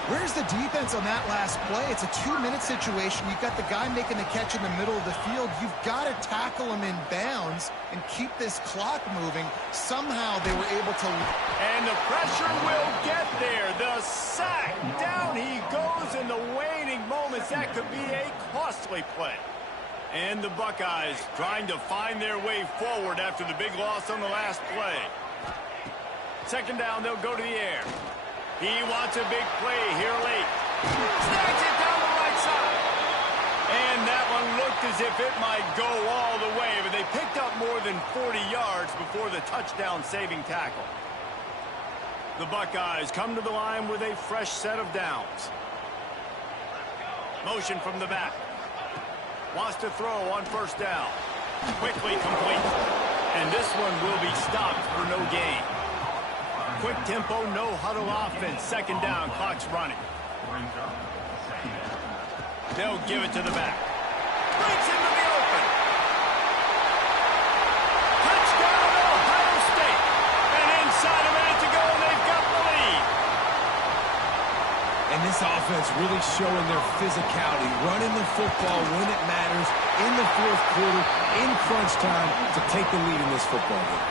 Where's the defense on that last play? It's a 2-minute situation. You've got the guy making the catch in the middle of the field. You've got to tackle him in bounds and keep this clock moving. Somehow they were able to... And the pressure will get there. The sack. Down he goes in the waning moments. That could be a costly play. And the Buckeyes trying to find their way forward after the big loss on the last play. Second down, they'll go to the air. He wants a big play here late. Snags it down the right side. And that one looked as if it might go all the way, but they picked up more than 40 yards before the touchdown-saving tackle. The Buckeyes come to the line with a fresh set of downs. Motion from the back. Wants to throw on first down. Quickly complete. And this one will be stopped for no gain. Quick tempo, no huddle offense. Second down, clock's running. They'll give it to the back. Breaks into the open. Touchdown, Ohio State. And inside a minute to go, and they've got the lead. And this offense really showing their physicality, running the football when it matters, in the fourth quarter, in crunch time, to take the lead in this football game.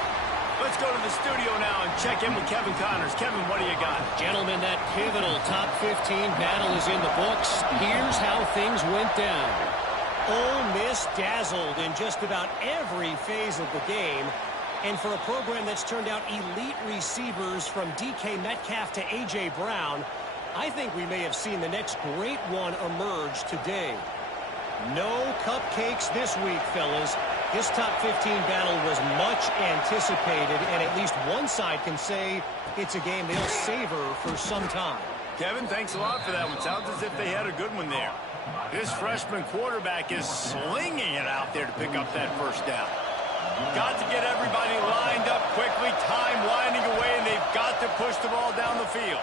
Let's go to the studio now and check in with Kevin Connors. Kevin, what do you got? Gentlemen, that pivotal top 15 battle is in the books. Here's how things went down. Ole Miss dazzled in just about every phase of the game. And for a program that's turned out elite receivers from DK Metcalf to A.J. Brown, I think we may have seen the next great one emerge today. No cupcakes this week, fellas. This top 15 battle was much anticipated, and at least one side can say it's a game they'll savor for some time. Kevin, thanks a lot for that one. Sounds as if they had a good one there. This freshman quarterback is slinging it out there to pick up that first down. Got to get everybody lined up quickly, time winding away, and they've got to push the ball down the field.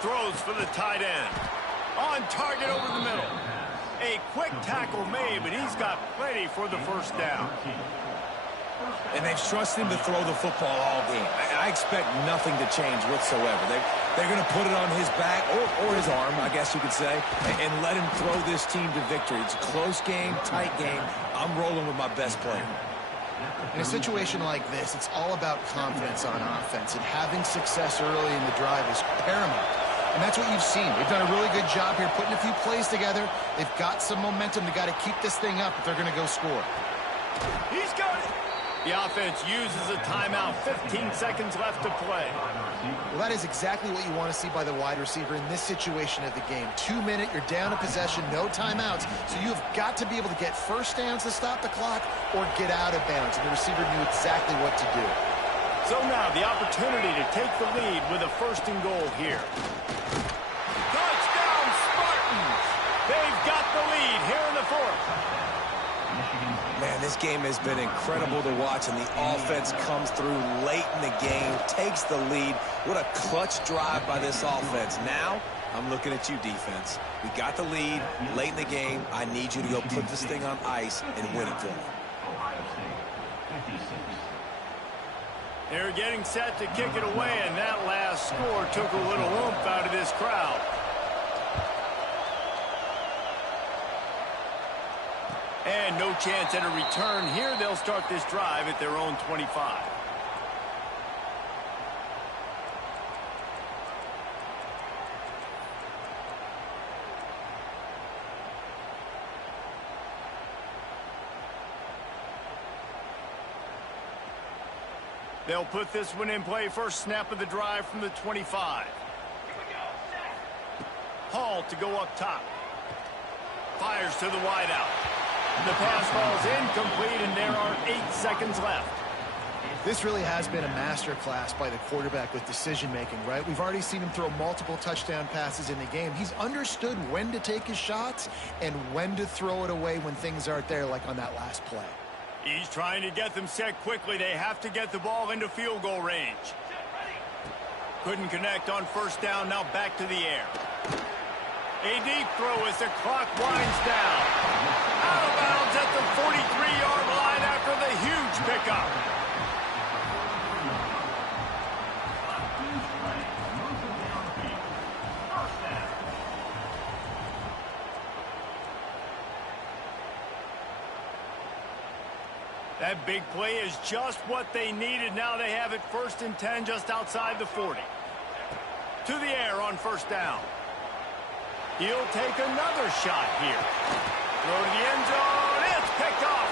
Throws for the tight end. On target over the middle. A quick tackle made, but he's got plenty for the first down. And they've trusted him to throw the football all game. I expect nothing to change whatsoever. They're going to put it on his back, or his arm, I guess you could say, and let him throw this team to victory. It's a close game, tight game. I'm rolling with my best player. In a situation like this, it's all about confidence on offense, and having success early in the drive is paramount. And that's what you've seen. They've done a really good job here putting a few plays together. They've got some momentum. They've got to keep this thing up if they're going to go score. He's got it. The offense uses a timeout. 15 seconds left to play. Well, that is exactly what you want to see by the wide receiver in this situation of the game. 2 minutes, you're down a possession, no timeouts. So you've got to be able to get first downs to stop the clock or get out of bounds. And the receiver knew exactly what to do. So now the opportunity to take the lead with a first and goal here. Touchdown, Spartans! They've got the lead here in the fourth. Man, this game has been incredible to watch, and the offense comes through late in the game, takes the lead. What a clutch drive by this offense. Now, I'm looking at you, defense. We got the lead late in the game. I need you to go put this thing on ice and win it for me. They're getting set to kick it away, and that last score took a little oomph out of this crowd. And no chance at a return here. They'll start this drive at their own 25. They'll put this one in play. First snap of the drive from the 25. Hall to go up top. Fires to the wideout. The pass falls incomplete, and there are 8 seconds left. This really has been a master class by the quarterback with decision-making, right? We've already seen him throw multiple touchdown passes in the game. He's understood when to take his shots and when to throw it away when things aren't there, like on that last play. He's trying to get them set quickly. They have to get the ball into field goal range. Couldn't connect on first down. Now back to the air. A deep throw as the clock winds down. Out of bounds at the 43-yard line after the huge pickup. That big play is just what they needed. Now they have it 1st and 10 just outside the 40. To the air on first down. He'll take another shot here. Throw to the end zone. It's picked off.